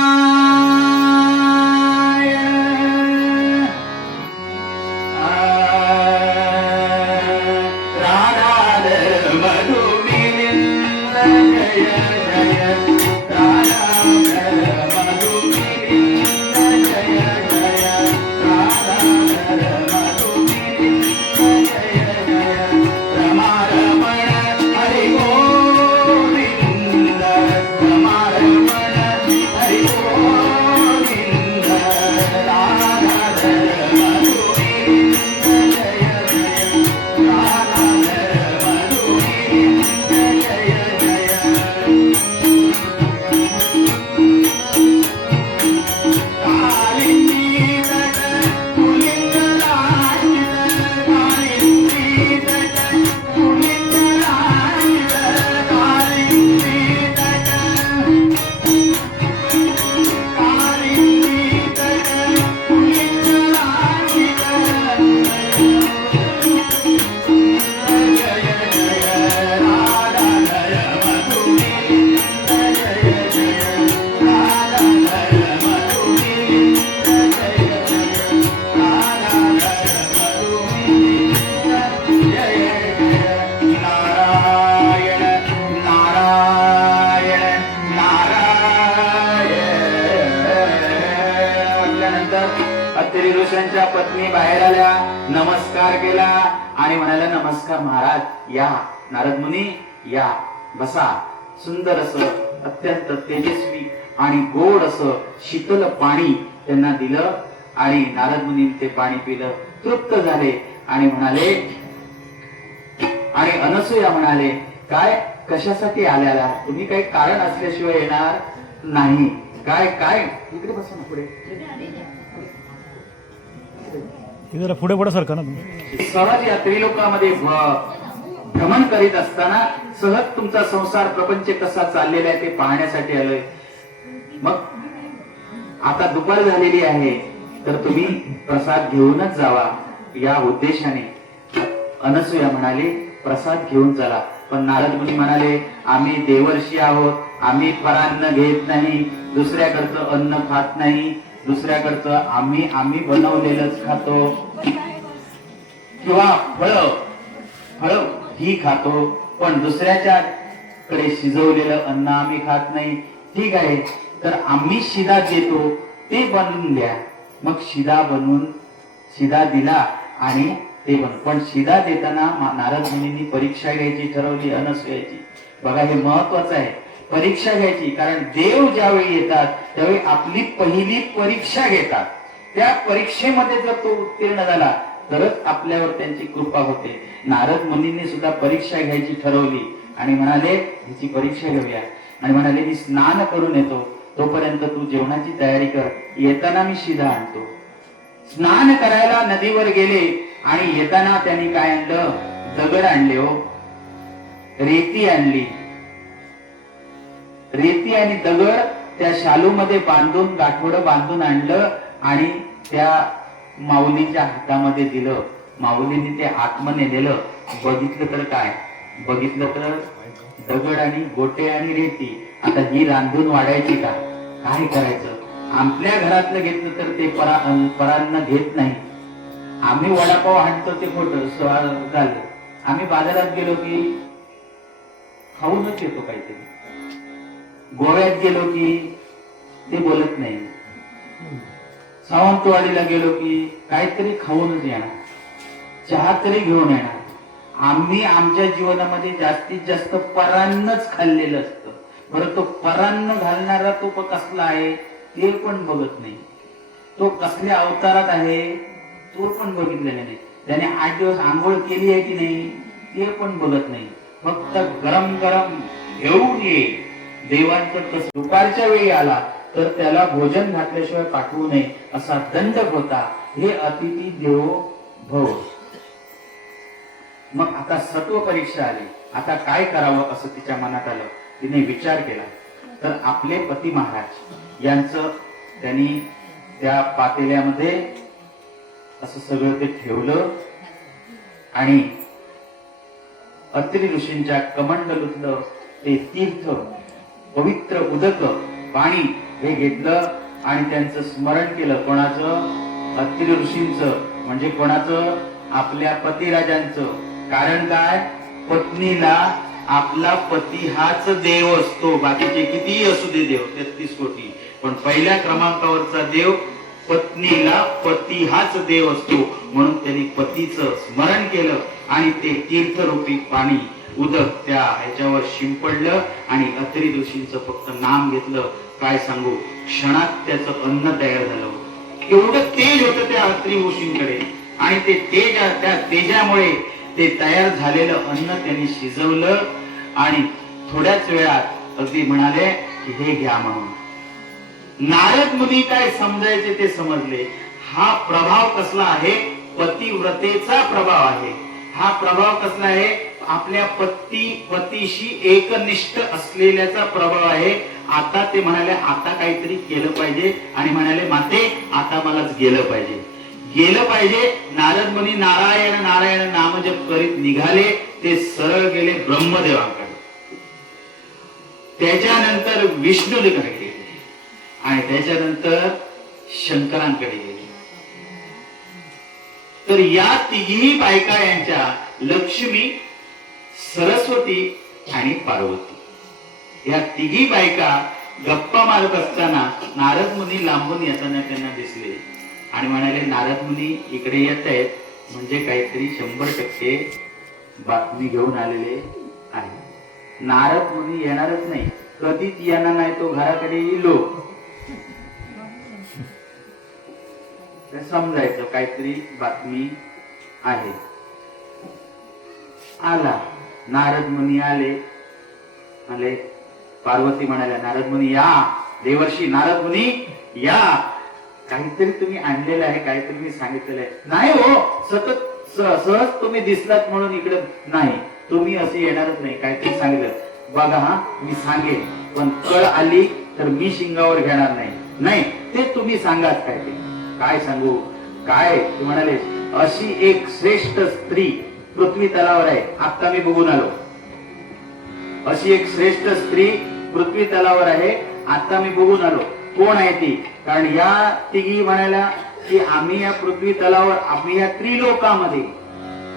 आल्या, नमस्कार केला आणि म्हणाला, नमस्कार महाराज, या नारद मुनी या, बसा. सुंदर असं अत्यंत तेजस्वी आणि गोड असं शीतल पाणी त्यांना दिलं आणि नारद मुनी ते पाणी पिलं, तृप्त झाले आणि म्हणाले, आणि अनसूया म्हणाले, काय कशासाठी आल्याला, तुम्ही काही कारण असल्याशिवाय येणार नाही. काय काय इकडे बसा ना, पुढे जरा पुढे पुढे सरका ना तुम्ही. सहज या त्रिलोकामध्ये भ्रमण करीत असताना सहज तुमचा संसार प्रपंच कसा चाललेला आहे ते पाहण्यासाठी आलोय. मग आता दुपार झालेली आहे, तर तुम्ही प्रसाद घेऊनच जावा या उद्देशाने अनसूया म्हणाले, प्रसाद घेऊन चला. पण नारद मुनी म्हणाले, आम्ही देवर्षी आहोत, आम्ही परान्न घेत नाही, दुसऱ्याकडचं अन्न खात नाही, दुसऱ्याकडचं आम्ही बनवलेलंच खातो किंवा फळ ही खातो, पण दुसऱ्याच्या कडे शिजवलेलं अन्न आम्ही खात नाही. ठीक आहे, तर आम्ही शिदा देतो, ते बनवून द्या. मग शिदा दिला आणि ते पण शिदा देताना नारद मुनींनी परीक्षा घ्यायची ठरवली अनसूयाची. बघा, हे महत्वाचं आहे, परीक्षा घ्यायची. कारण देव ज्यावेळी येतात त्यावेळी आपली पहिली परीक्षा घेतात. त्या परीक्षेमध्ये जर तो उत्तीर्ण झाला तरच आपल्यावर त्यांची कृपा होते. नारद मुनींनी सुद्धा परीक्षा घ्यायची ठरवली आणि म्हणाले, ह्याची परीक्षा घेऊया. आणि म्हणाले, मी स्नान करून येतो, तोपर्यंत तू जेवणाची तयारी कर, येताना मी शिदा आणतो. स्नान करायला नदीवर गेले आणि येताना त्यांनी काय आणलं, दगड आणले, हो, रेती आणली. रेती आणि दगड त्या शालूमध्ये बांधून, गाठोडं बांधून आणलं आणि त्या माऊलीच्या हातामध्ये दिलं. माऊलीने ते आतमध्ये नेलं. बघितलं तर काय, बघितलं तर दगड आणि गोटे आणि रेती. आता ही रांधून वाढायची का, काय करायचं. आपल्या घरातलं घेतलं तर ते परान्न घेत नाही. आम्ही वडापाव आणतो ते खोटं झालं. आम्ही बाजारात गेलो की खाऊनच येतो काहीतरी. गोव्यात गेलो की ते बोलत नाही. सावंतवाडीला गेलो की काहीतरी खाऊनच येणार, चहा तरी घेऊन येणार. आम्ही आमच्या जीवनामध्ये जास्तीत जास्त परान्नच खाल्लेलं असतं. बरं, तो परान्न घालणारा तो कसला आहे ते पण बघत नाही. तो कसल्या अवतारात आहे तो पण बघितलेला नाही. त्याने 8 दिवस आंघोळ केली आहे की नाही ते पण बघत नाही. फक्त गरम गरम घेऊन ये. देवांचं कसं दुपारच्या वेळी आला तर त्याला भोजन घातल्याशिवाय पाठवू नये असा दंडक होता. हे अतिथी देवो भव. मग आता सत्व परीक्षा आली. आता काय करावं असं तिच्या मनात आलं. तिने विचार केला. तर आपले पती महाराज यांचं त्यांनी त्या पातेल्यामध्ये असं सगळं ते ठेवलं आणि अत्रि ऋषींच्या कमंडलूतलं ते तीर्थ, पवित्र उदक, पाणी हे घेतलं आणि त्यांचं स्मरण केलं. कोणाचं, अत्रि ऋषींचं. म्हणजे कोणाचं, आपल्या पतिराजांचं. कारण काय, पत्नीला आपला पती हाच देव असतो. बाकीचे कितीही असू दे देव, 33 कोटी, पण पहिल्या क्रमांकावरचा देव पत्नीला पती हाच देव असतो. म्हणून त्यांनी पतीचं स्मरण केलं आणि ते तीर्थरूपी पाणी, उदक त्या ह्याच्यावर शिंपडलं आणि अत्रि ऋषींचं फक्त नाम घेतलं. काय सांगू, क्षणात त्याचं अन्न तयार झालं. एवढं तेज होतं त्या अत्रि ऋषींकडे आणि ते तेज, त्या तेजामुळे ते तयार झालेलं अन्न त्यांनी शिजवलं आणि थोड्याच वेळात अगदी म्हणाले की हे घ्या म्हणून. नारद मुनी काय समजायचे ते समजले. हा प्रभाव कसला आहे, पतिव्रतेचा प्रभाव आहे. हा प्रभाव कसला आहे, आपल्या पतीशी एकनिष्ठ असलेल्याचा प्रभाव आहे. आता ते म्हणाले आता काहीतरी केलं पाहिजे आणि म्हणाले माते आता मलाच गेलं पाहिजे. नारद मुनी नारायण नारायण नामजप करीत निघाले. ते सरळ गेले ब्रह्मदेवांकडे, त्याच्यानंतर विष्णूकडे गेले आणि त्याच्यानंतर शंकरांकडे गेले. तर या तिघी बायका यांच्या, लक्ष्मी, सरस्वती आणि पार्वती, या तिघी बायका गप्पा मारत असताना नारद मुनी लांबून येताना त्यांना दिसले आणि म्हणाले नारद मुनी इकडे येत आहेत, म्हणजे काहीतरी 100% बातमी घेऊन आलेले आहे. नारद मुनी येणारच नाही, कधीच येणार नाही, तो घराकडे येलो समजायचं काहीतरी बातमी आहे. आला, नारद मुनी आले. पार्वती म्हणाल्या, नारद मुनी या, देवर्षी नारद मुनी या, काहीतरी तुम्ही आणलेलं आहे, काहीतरी मी सांगितलेलं आहे. नाही हो, सतत सहज तुम्ही दिसलात म्हणून इकडे नाही, तुम्ही असे येणारच नाही, काहीतरी सांगितलं. बघा हा, मी सांगेन, पण कळ आली तर मी शिंगावर घेणार नाही. नाही, ते तुम्ही सांगाच काय. ते काय सांगू, काय ते म्हणाले, अशी एक श्रेष्ठ स्त्री पृथ्वी तलावर आहे, आता मी बघून आलो. अशी एक श्रेष्ठ स्त्री पृथ्वी तलावर आहे, आता मी बघून आलो. कोण आहे ती? कारण या तिघी म्हणाल्या की आम्ही या पृथ्वी तलावर, आम्ही या त्रिलोकामध्ये,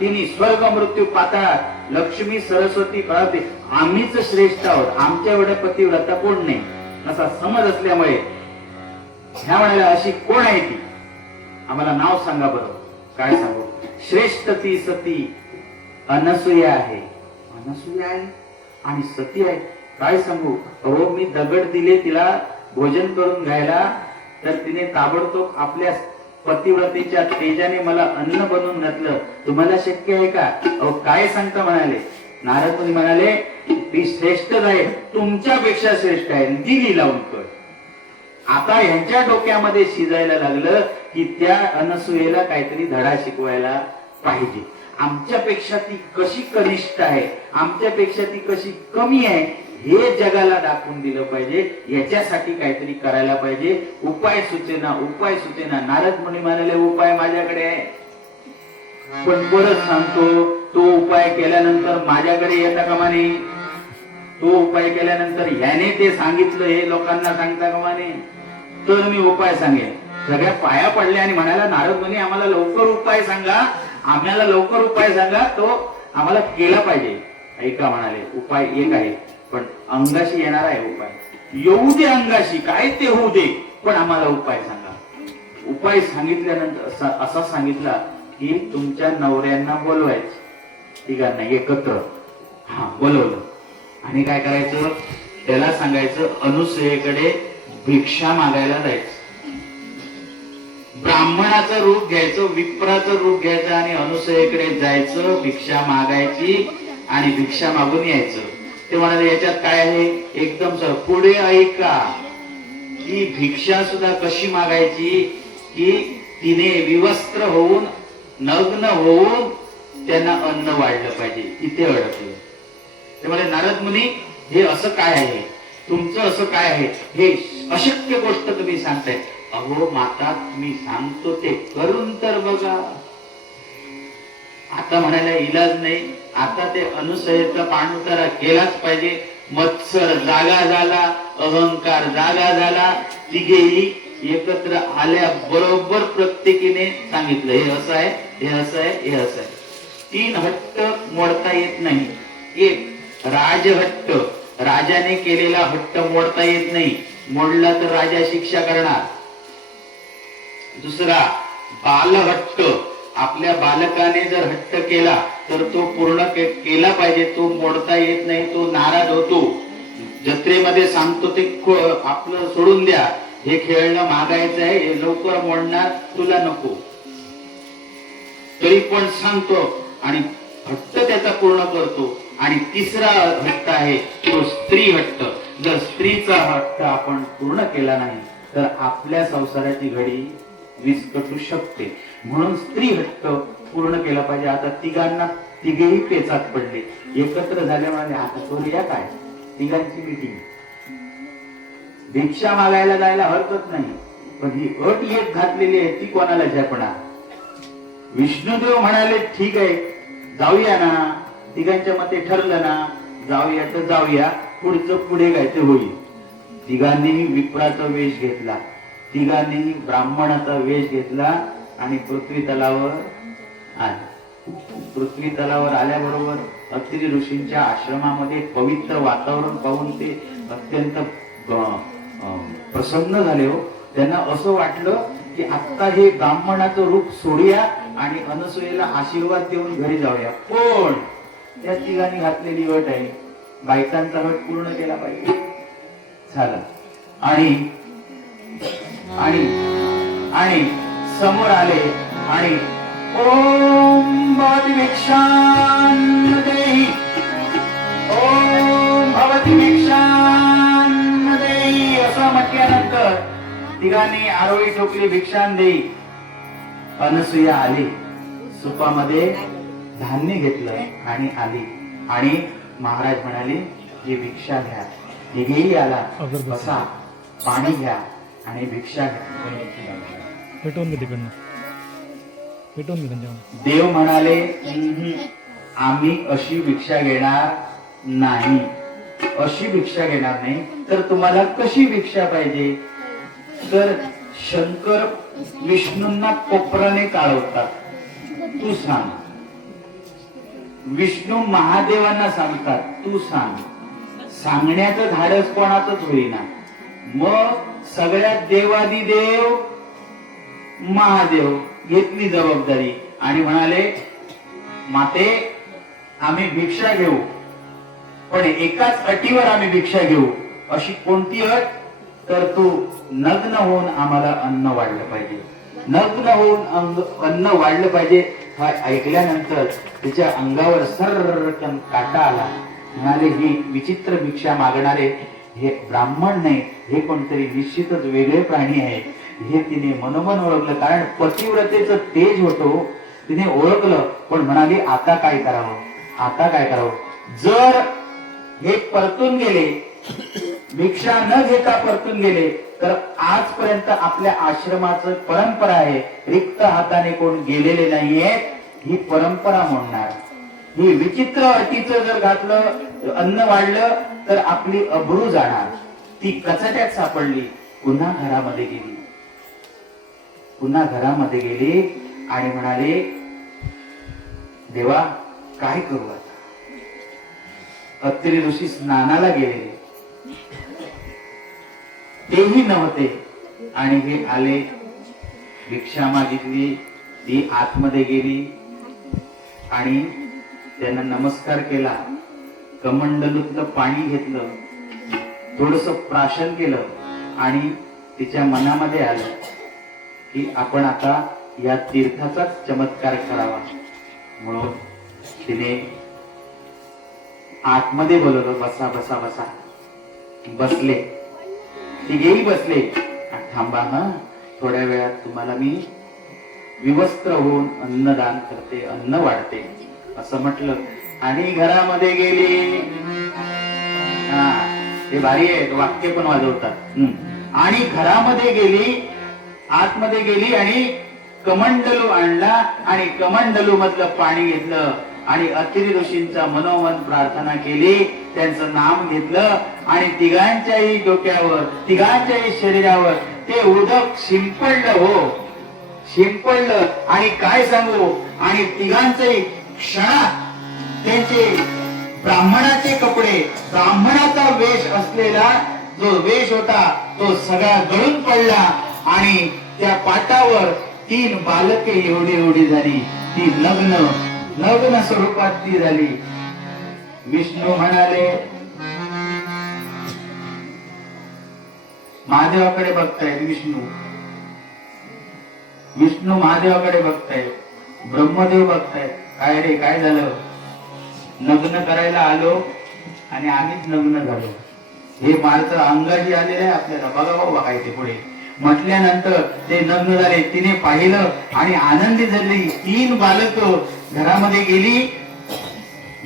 तिन्ही स्वर्ग मृत्यू पाताळात, लक्ष्मी सरस्वती कळते, आम्हीच श्रेष्ठ आहोत, आमच्या एवढ्या पतिव्रता कोण नाही, असा समज असल्यामुळे ह्या म्हणाल्या अशी कोण आहे ती, आम्हाला नाव सांगा बरं. काय सांगू? श्रेष्ठ ती सती अनसूया आहे. अनसूया आहे आणि सती आहे, काय सांगू. अहो, मी दगड दिले तिला भोजन करून घ्यायला, तर तिने ताबडतोब आपल्या पतिव्रतेच्या तेजाने मला अन्न बनवून घातलं. तुम्हाला शक्य आहे का? अहो, काय सांगता म्हणाले. नारद मुनी म्हणाले, ती श्रेष्ठच आहे, तुमच्यापेक्षा श्रेष्ठ आहे, दिली लावून कर. आता यांच्या डोक्यामध्ये शिजायला लागलं की त्या अनसूयेला काहीतरी धडा शिकवायला पाहिजे. आमच्यापेक्षा ती कशी कनिष्ठ आहे, आमच्यापेक्षा ती कशी कमी आहे, हे जगाला दाखवून दिलं पाहिजे. याच्यासाठी काहीतरी करायला पाहिजे. उपाय सुचेना, उपाय सुचेना. नारद मुनी म्हणाले, उपाय माझ्याकडे आहे, पण परत सांगतो, तो उपाय केल्यानंतर माझ्याकडे येता कामा नये. तो उपाय केल्यानंतर ह्याने ते सांगितलं हे लोकांना सांगता कामा नये, तर मी उपाय सांगेन. सगळ्या पाया पडल्या आणि म्हणाला, नारद मुनी आम्हाला लवकर उपाय सांगा, आम्हाला लवकर उपाय सांगा, तो आम्हाला केला पाहिजे. ऐका म्हणाले, उपाय एक आहे, पण अंगाशी येणार आहे उपाय. येऊ दे अंगाशी, काय ते होऊ दे, पण आम्हाला उपाय सांगा. उपाय सांगितल्यानंतर असा सांगितला की तुमच्या नवऱ्यांना बोलवायचं, तिघांना एकत्र. हा, बोलवलं आणि काय करायचं, त्याला सांगायचं अनुसूयेकडे भिक्षा मागायला जायचं. ब्राह्मणाचं रूप घ्यायचं, विप्राचं रूप घ्यायचं आणि अनुसूयेकडे जायचं, भिक्षा मागायची आणि भिक्षा मागून यायचं. ते म्हणाले, याच्यात काय आहे, एकदम सर पुढे ऐका. ती भिक्षा सुद्धा कशी मागायची की तिने विवस्त्र होऊन, नग्न होऊन त्यांना अन्न वाढलं पाहिजे, तिथे अडकलं. ते म्हणाले, नारद मुनी हे असं काय आहे, तुमचं असं काय आहे, हे अशक्य गोष्ट तुम्ही सांगताय. अहो माता, मी सांगतो ते करून तर बघा. आता म्हणायला इलाज नाही, आता ते अनुसयेचा पाणउतारा केलाच पाहिजे. मत्सर जागा झाला, अहंकार जागा झाला. तिघेही एकत्र आल्या बरोबर प्रत्येकीने सांगितलं, हे असं आहे, हे असं आहे, हे असं आहे. 3 हट्ट मोडता येत नाही. एक राजहट्ट, राजाने केलेला हट्ट मोडता येत नाही, मोडला तर राजा शिक्षा करणार. दुसरा बालहट्ट, आपल्या बालकाने जर हट्ट केला तर तो पूर्ण केला पाहिजे, तो मोडता येत नाही, तो नाराज होतो. जत्रेमध्ये सांगतो ते आपलं सोडून द्या, हे खेळणं मागायचं आहे, हे लवकर मोडणार, तुला नको, तरी पण सांगतो आणि हट्ट त्याचा पूर्ण करतो. आणि तिसरा हट्ट आहे तो स्त्री हट्ट. जर स्त्रीचा हट्ट आपण पूर्ण केला नाही तर आपल्या संसाराची घडी विस्कटू शकते. म्हणून स्त्री हट्ट पूर्ण केला पाहिजे. आता तिघांना, तिघेही पेचात पडले, एकत्र झाल्यामुळे आता करूया काय, तिघांची मीटिंग. भिक्षा मागायला जायला हरकत नाही, पण ही अट एक घातलेली आहे, ती कोणाला झेपणार. विष्णुदेव म्हणाले, ठीक आहे जाऊया ना, तिघांच्या मते ठरलं ना, जाऊया तर जाऊया, पुढचं पुढे काय ते होईल. तिघांनीही विप्राचा वेश घेतला, तिघांनीही ब्राह्मणाचा वेश घेतला आणि पृथ्वी तलावर आले. पृथ्वी तलावर आल्याबरोबर अत्रि ऋषींच्या आश्रमामध्ये पवित्र वातावरण पाहून ते अत्यंत प्रसन्न झाले. हो, त्यांना असं वाटलं की आता हे ब्राह्मणाचं रूप सोडूया आणि अनसूयेला आशीर्वाद देऊन घरी जाऊया. कोण? त्या तिघांनी घातलेली अट आहे, बायकांचा अट पूर्ण केला पाहिजे. झालं. आणि आणि आणि समोर आले आणि ओम भवती भिक्षां देहि, ओम भवती भिक्षां देहि असं म्हटल्यानंतर तिघांनी आरोळी ठोकली, भिक्षां देई. अनसूया आली, सुपामध्ये धान्य घेतलं आणि आली. आणि महाराज म्हणाले ही भिक्षा घ्या. तिघेही आला, बसा, पाणी घ्या आणि भिक्षा घ्या. पेटवून घे तिकडनं, पेटवून घे त्यांच्यावर. देव म्हणाले आम्ही अशी भिक्षा घेणार नाही, अशी भिक्षा घेणार नाही. तर तुम्हाला कशी भिक्षा पाहिजे? तर शंकर विष्णूंना कोपराने काढवतात, तू सांग. विष्णू महादेवांना सांगतात, तू सांग. सांगण्याचं धाडस कोणाचंच होईना. मग सगळ्यात देवादिदेव महादेव घेतली जबाबदारी आणि म्हणाले माते आम्ही भिक्षा घेऊ, पण एकाच अटीवर आम्ही भिक्षा घेऊ. अशी कोणती अट? तर तू नग्न होऊन आम्हाला अन्न वाढलं पाहिजे, नग्न होऊन अन्न वाढलं पाहिजे. हा ऐकल्यानंतर तिच्या अंगावर सर्रकन काटा आला. म्हणाले ही विचित्र भिक्षा मागणारे हे ब्राह्मण नाही, हे कोणतरी निश्चितच वेगळे प्राणी आहे. हे तिने मनोमन ओळखलं, कारण पतिव्रतेचं तेज होतो. तिने ओळखलं, पण म्हणाली आता काय करावं, आता काय करावं. जर हे परतून गेले, भिक्षा न घेता परतून गेले, तर आजपर्यंत आपल्या आश्रमाचं परंपरा आहे, रिक्त हाताने कोण गेलेले नाहीये, ही परंपरा म्हणणार. ही विचित्र अटीचं जर घातलं, अन्न वाढलं तर आपली अब्रू जाणार. ती कचाट्यात सापडली. पुन्हा घरामध्ये गेली, पुन्हा घरामध्ये गेली आणि म्हणाले देवा काय करू आता. अत्रि ऋषी स्नानाला गेलेले, तेही नव्हते आणि हे आले. भिक्षा मागितली, ती आतमध्ये गेली आणि त्यांना नमस्कार केला. कमंडलूतलं पाणी घेतलं, थोडस प्राशन केलं आणि तिच्या मनामध्ये आलं की आपण आता या तीर्थाचाच चमत्कार करावा. म्हणून तिने आतमध्ये बोलवलं, बसा बसा बसा. बसले, तिघेही बसले. थांबा हा, थोड्या वेळात तुम्हाला मी विवस्त्र होऊन अन्नदान करते, अन्न वाढते असं म्हटलं. आणि घरामध्ये गेली. हा ते भारी आहे, वाक्य पण वाजवतात. आणि घरामध्ये गेली, आतमध्ये गेली आणि कमंडलू आणला आणि कमंडलू मधलं पाणी घेतलं आणि अत्रि ऋषींचा मनोमन प्रार्थना केली, त्यांचं नाम घेतलं आणि तिघांच्याही डोक्यावर, तिघांच्याही शरीरावर ते उदक शिंपडलं. हो, शिंपडलं. आणि काय सांगू, आणि तिघांचेही क्षणात त्यांचे ब्राह्मणाचे कपडे, ब्राह्मणाचा वेश असलेला जो वेश होता तो सगळा गळून पडला आणि त्या पाटावर 3 बालके एवढी एवढी झाली. ती नग्न स्वरूपात ती झाली. विष्णू म्हणाले महादेवाकडे बघतायत. विष्णू महादेवाकडे बघतायत, ब्रह्मदेव बघतायत. काय रे काय झालं? नग्न करायला आलो आणि आम्हीच नग्न झालो. हे मारचं अंगाशी आलेलं आहे आपल्याला, बघा बाबा काय ते पुढे म्हटल्यानंतर ते नग्न झाले. तिने पाहिलं आणि आनंदी झाली. 3 बालक घरामध्ये गेली,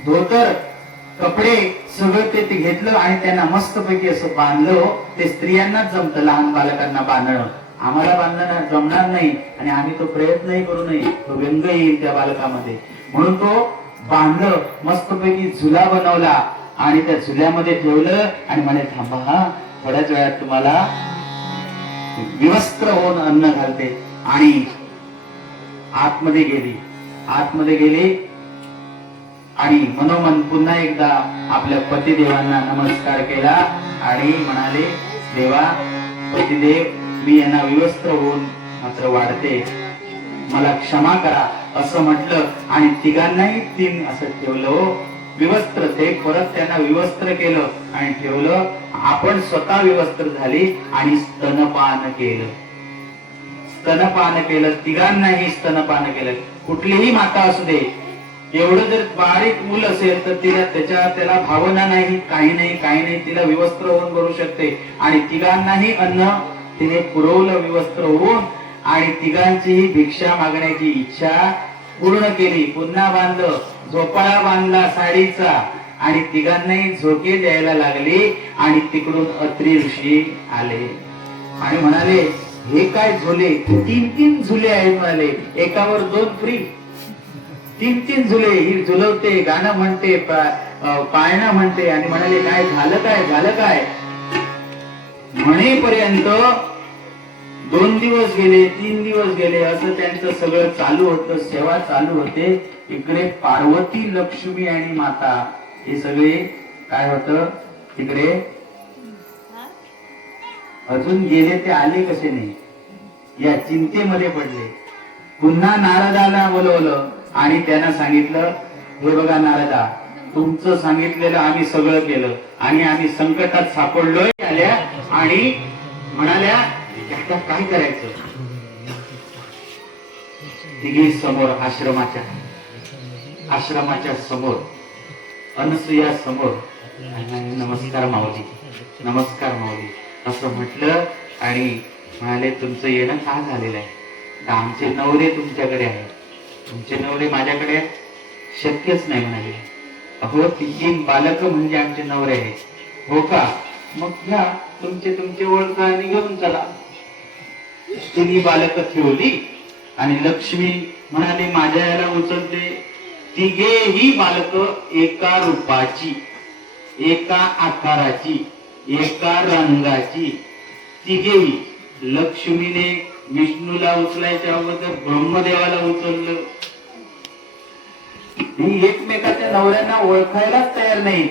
धोतर कपडे सगळं ते घेतलं आणि त्यांना मस्तपैकी असं बांधलं. ते स्त्रियांनाच जमतं लहान बालकांना बांधणं, आम्हाला बांधणं जमणार नाही आणि आम्ही तो प्रयत्नही करू नये, तो व्यंग येईल त्या बालकामध्ये. म्हणून तो बांधलं, मस्तपैकी झुला बनवला आणि त्या झुल्यामध्ये ठेवलं आणि म्हणे थांबा हा, थोड्याच वेळात तुम्हाला विवस्त्र होऊन अन्न घालते. आणि आतमध्ये गेली आणि मनोमन पुन्हा एकदा आपल्या पतिदेवांना नमस्कार केला आणि म्हणाले देवा पतिदेव, मी यांना विवस्त्र होऊन मात्र वाढते, मला क्षमा करा असं म्हटलं आणि तिघांनाही तीन असं ठेवलं हो. विवस्त्र ते परत त्यांना विवस्त्र केलं आणि ठेवलं. आपण स्वतः विवस्त्र झाली आणि स्तनपान केलं. स्तनपान केलं, तिघांनाही स्तनपान केलं. कुठलीही माता असू दे, एवढं जर बारीक मूल असेल तर तिला त्याला भावना नाही, काही नाही, तिला विवस्त्र होऊन करू शकते. आणि तिघांनाही अन्न तिने पुरवलं विवस्त्र होऊन आणि तिघांचीही भिक्षा मागण्याची इच्छा पूर्ण केली. पुन्हा बांधलं, झोपाळा बांधला साडीचा आणि तिघांनाही झोके द्यायला लागली. आणि तिकडून अत्री ऋषी आले आणि म्हणाले, हे काय झुले, 3 झुले आहेत म्हणाले, एकावर 2 फ्री. 3 झुले, ही झुलवते, गाणं म्हणते, पाळणं म्हणते. आणि म्हणाले, काय झालं काय म्हणेपर्यंत 2 दिवस गेले, 3 दिवस गेले, असं त्यांचं सगळं चालू होतं, सेवा चालू होते. इकडे पार्वती, लक्ष्मी आणि माता हे सगळे काय होतं तिकडे अजून गेले, ते आले कसे नाही, या चिंतेमध्ये पडले. पुन्हा नारदाला बोलवलं आणि त्यांना सांगितलं, हे बघा नारदा, तुमचं सांगितलेलं आम्ही सगळं केलं आणि आम्ही संकटात सापडलोय. आल्या आणि म्हणाल्या, आता काय करायचं. तिघी समोर आश्रमाच्या समोर, अनसुया समोर, नमस्कार माऊली, नमस्कार माऊली असं म्हटलं. आणि म्हणाले, तुमचं येणं का झालेलं आहे. आमचे नवरे तुमच्याकडे आहेत, तुमचे नवरे माझ्याकडे शक्यच नाही म्हणाले. अहो, 3 बालक म्हणजे आमचे नवरे आहेत. हो का, मग घ्या तुमचे ओळख आणि घेऊन चला. 3 बालक ठेवली आणि लक्ष्मी म्हणाले, माझ्या याला उचलते. तिघेही बालक एका रूपाची, एका आकाराची, एका रंगाची, तिघेही. लक्ष्मीने विष्णूला उचलायच्या अगोदर ब्रह्मदेवाला उचललं. ही एकमेकाच्या नवऱ्यांना ओळखायलाच तयार नाही,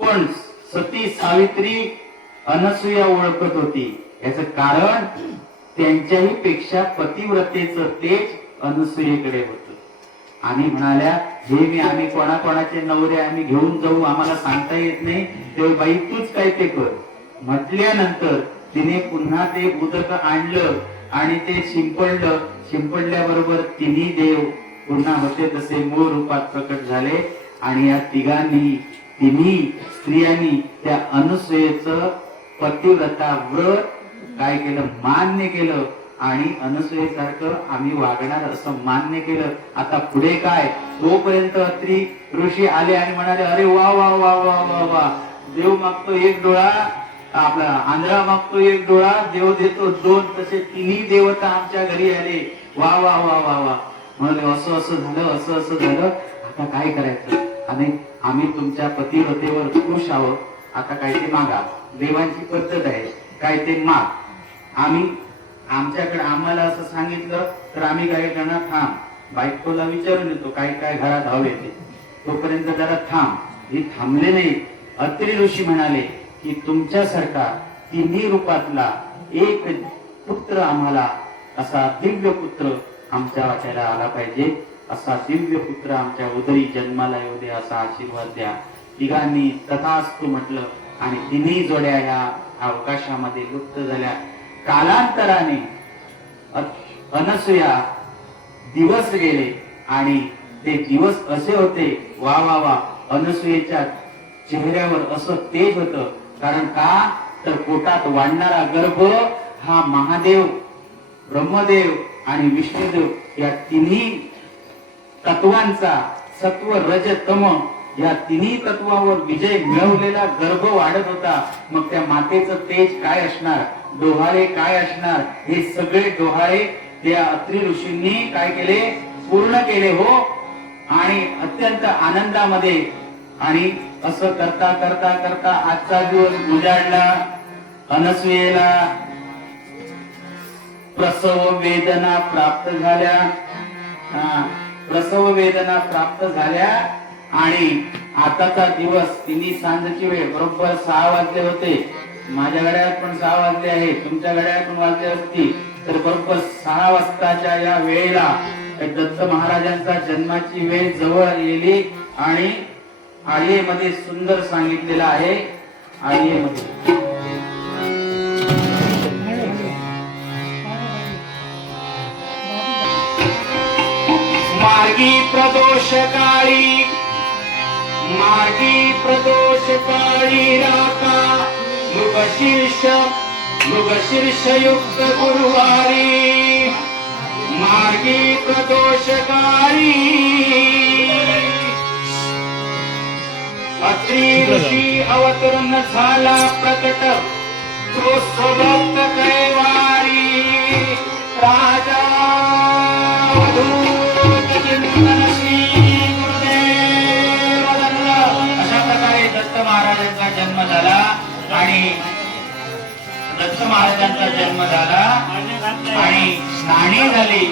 पण सती सावित्री अनसुया ओळखत होती. याच कारण त्यांच्याही पेक्षा पतिव्रतेचं तेज अनसुयेकडे होत. आणि म्हणाल्या, हे आम्ही कोणाकोणाचे नवरे आम्ही घेऊन जाऊ, आम्हाला सांगता येत नाही, ते बाई तूच काय ते कर म्हटल्यानंतर तिने पुन्हा ते उदक आणलं आणि ते शिंपडलं. शिंपडल्याबरोबर 3 देव पुन्हा होते तसे मूळ रूपात प्रकट झाले. आणि या तिन्ही स्त्रियांनी त्या अनसुयेचं पतिव्रता व्रत काय केलं, मान्य केलं. आणि अनसुयेसारखं आम्ही वागणार असं मान्य केलं. आता पुढे काय, तोपर्यंत अत्री ऋषी आले आणि म्हणाले, अरे वा वा वा वा वा वा, देव मागतो 1 डोळा, आपला आंधळा मागतो 1 डोळा, देव देतो 2. तसे 3 देवता आमच्या घरी आले. वा वा वा वा वा. म्हणाले, असं झालं, आता काय करायचं. आणि आम्ही तुमच्या पतिव्रतेवर खुश आहोत, आता काय ते मागा. देवांची पद्धत आहे, काय ते माग. आमच्याकडे आम्हाला असं सांगितलं तर आम्ही काय करणार, थांब, बायकोला विचारून येतो काय काय घरात हवे ते, तोपर्यंत जरा थांब. हे थांबले नाही. अत्री ऋषी म्हणाले की तुमच्यासारखा 3 रूपातला एक पुत्र आम्हाला, असा दिव्य पुत्र आमच्या वाट्याला आला पाहिजे, असा दिव्य पुत्र आमच्या उदरी जन्माला येऊ दे, असा आशीर्वाद द्या. तिघांनी तथास्तु म्हटलं आणि 3 जोड्या ह्या अवकाशामध्ये लुप्त झाल्या. कालांतराने अनसुया दिवस गेले आणि ते दिवस असे होते, वा वा वा, अनसुयेच्या चेहऱ्यावर असं तेज होतं. कारण का, तर पोटात वाढणारा गर्भ हा महादेव, ब्रह्मदेव आणि विष्णुदेव या 3 तत्वांचा, सत्व रज तम या 3 तत्वावर विजय मिळवलेला गर्भ वाढत होता. मग त्या मातेचं तेज काय असणार, डोहाळे काय असणार, हे सगळे डोहाळे त्या अत्री ऋषींनी काय केले, पूर्ण केले हो. आणि अत्यंत आनंदामध्ये आणि असं करता करता करता आजचा दिवस उजाडला. अनसुयेला प्रसव वेदना प्राप्त झाल्या. प्रसव वेदना प्राप्त झाल्या आणि आताचा दिवस, 3 सांजची वेळ, बरोबर 6 वाजले होते. माझ्या घड्याळात पण 6 वाजले आहे, तुमच्या घड्याळात पण वाजले असतील. तर बरोबर 6 वाजताच्या या वेळेला दत्त महाराजांचा जन्माची वेळ जवळ येली आणि आर्येमध्ये सुंदर सांगितलेलं आहे. आर्येमध्ये मार्गी प्रदोष काळी, मार्गी प्रदोष काळी राका मृगशीर्ष युक्त गुरुवारी, मार्गी प्रदोष काळी अत्री ऋषी अवतरण झाला प्रकट, तो स्वभक्त कैवारी राजा अशा प्रकारे दत्त महाराजांचा जन्म झाला आणि दत्त महाराजांचा जन्म झाला आणि स्नानी झाली,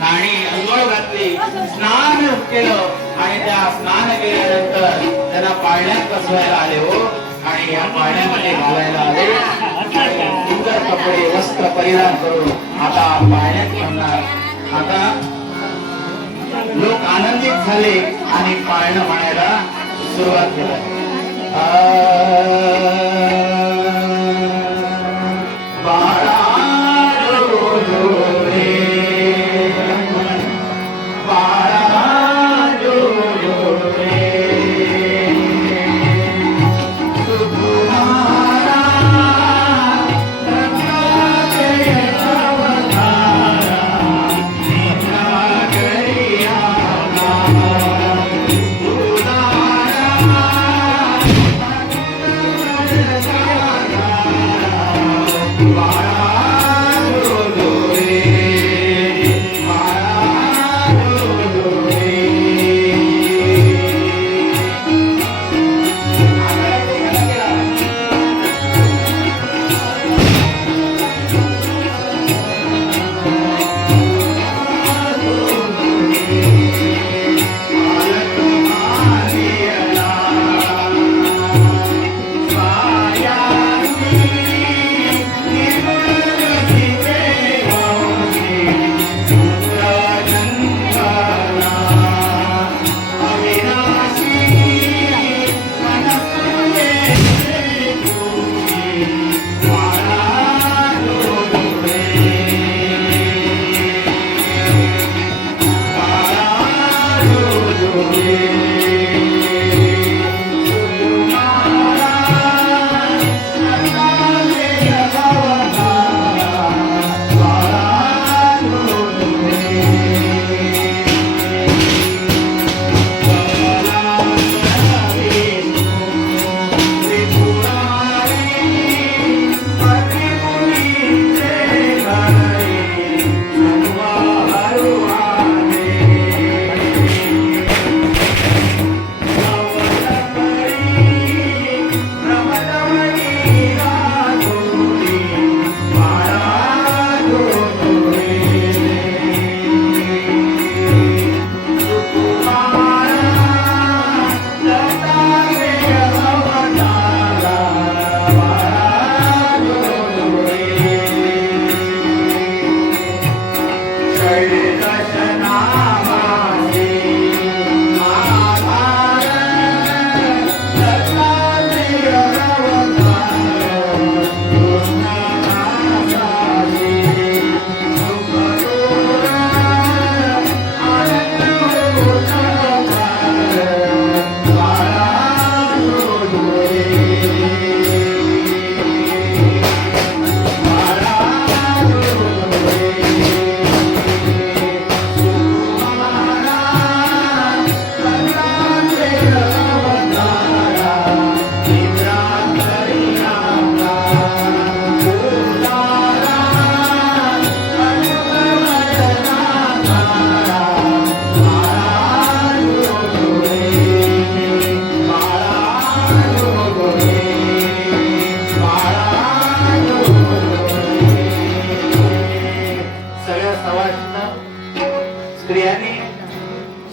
नाणी अंघोळ घातली, स्नान केलं आणि त्या स्नान केल्यानंतर त्यांना पाळण्यात बसवायला आले हो आणि या पाळण्यामध्ये घालायला आले. सुंदर कपडे वस्त्र परिधान करून आता पाळण्यात ठेवणार. आता लोक आनंदित झाले आणि पाळणं म्हणायला सुरुवात केली.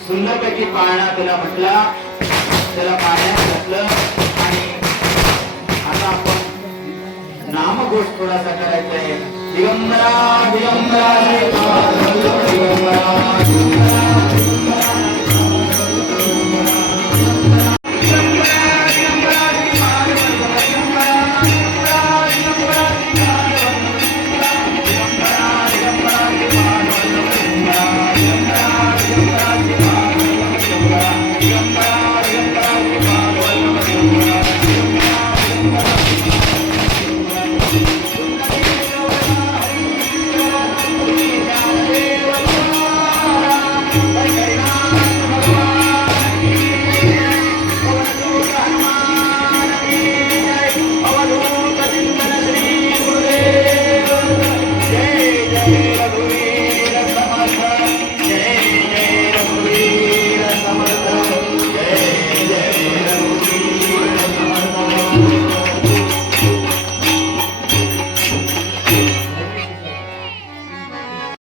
सुंदरपैकी पाळणा त्याला म्हटला, त्याला पाळण्यात घातलं आणि आता आपण नामघोष थोडासा करायचा आहे. दिगंबरा दिगंबरा दिगंबरा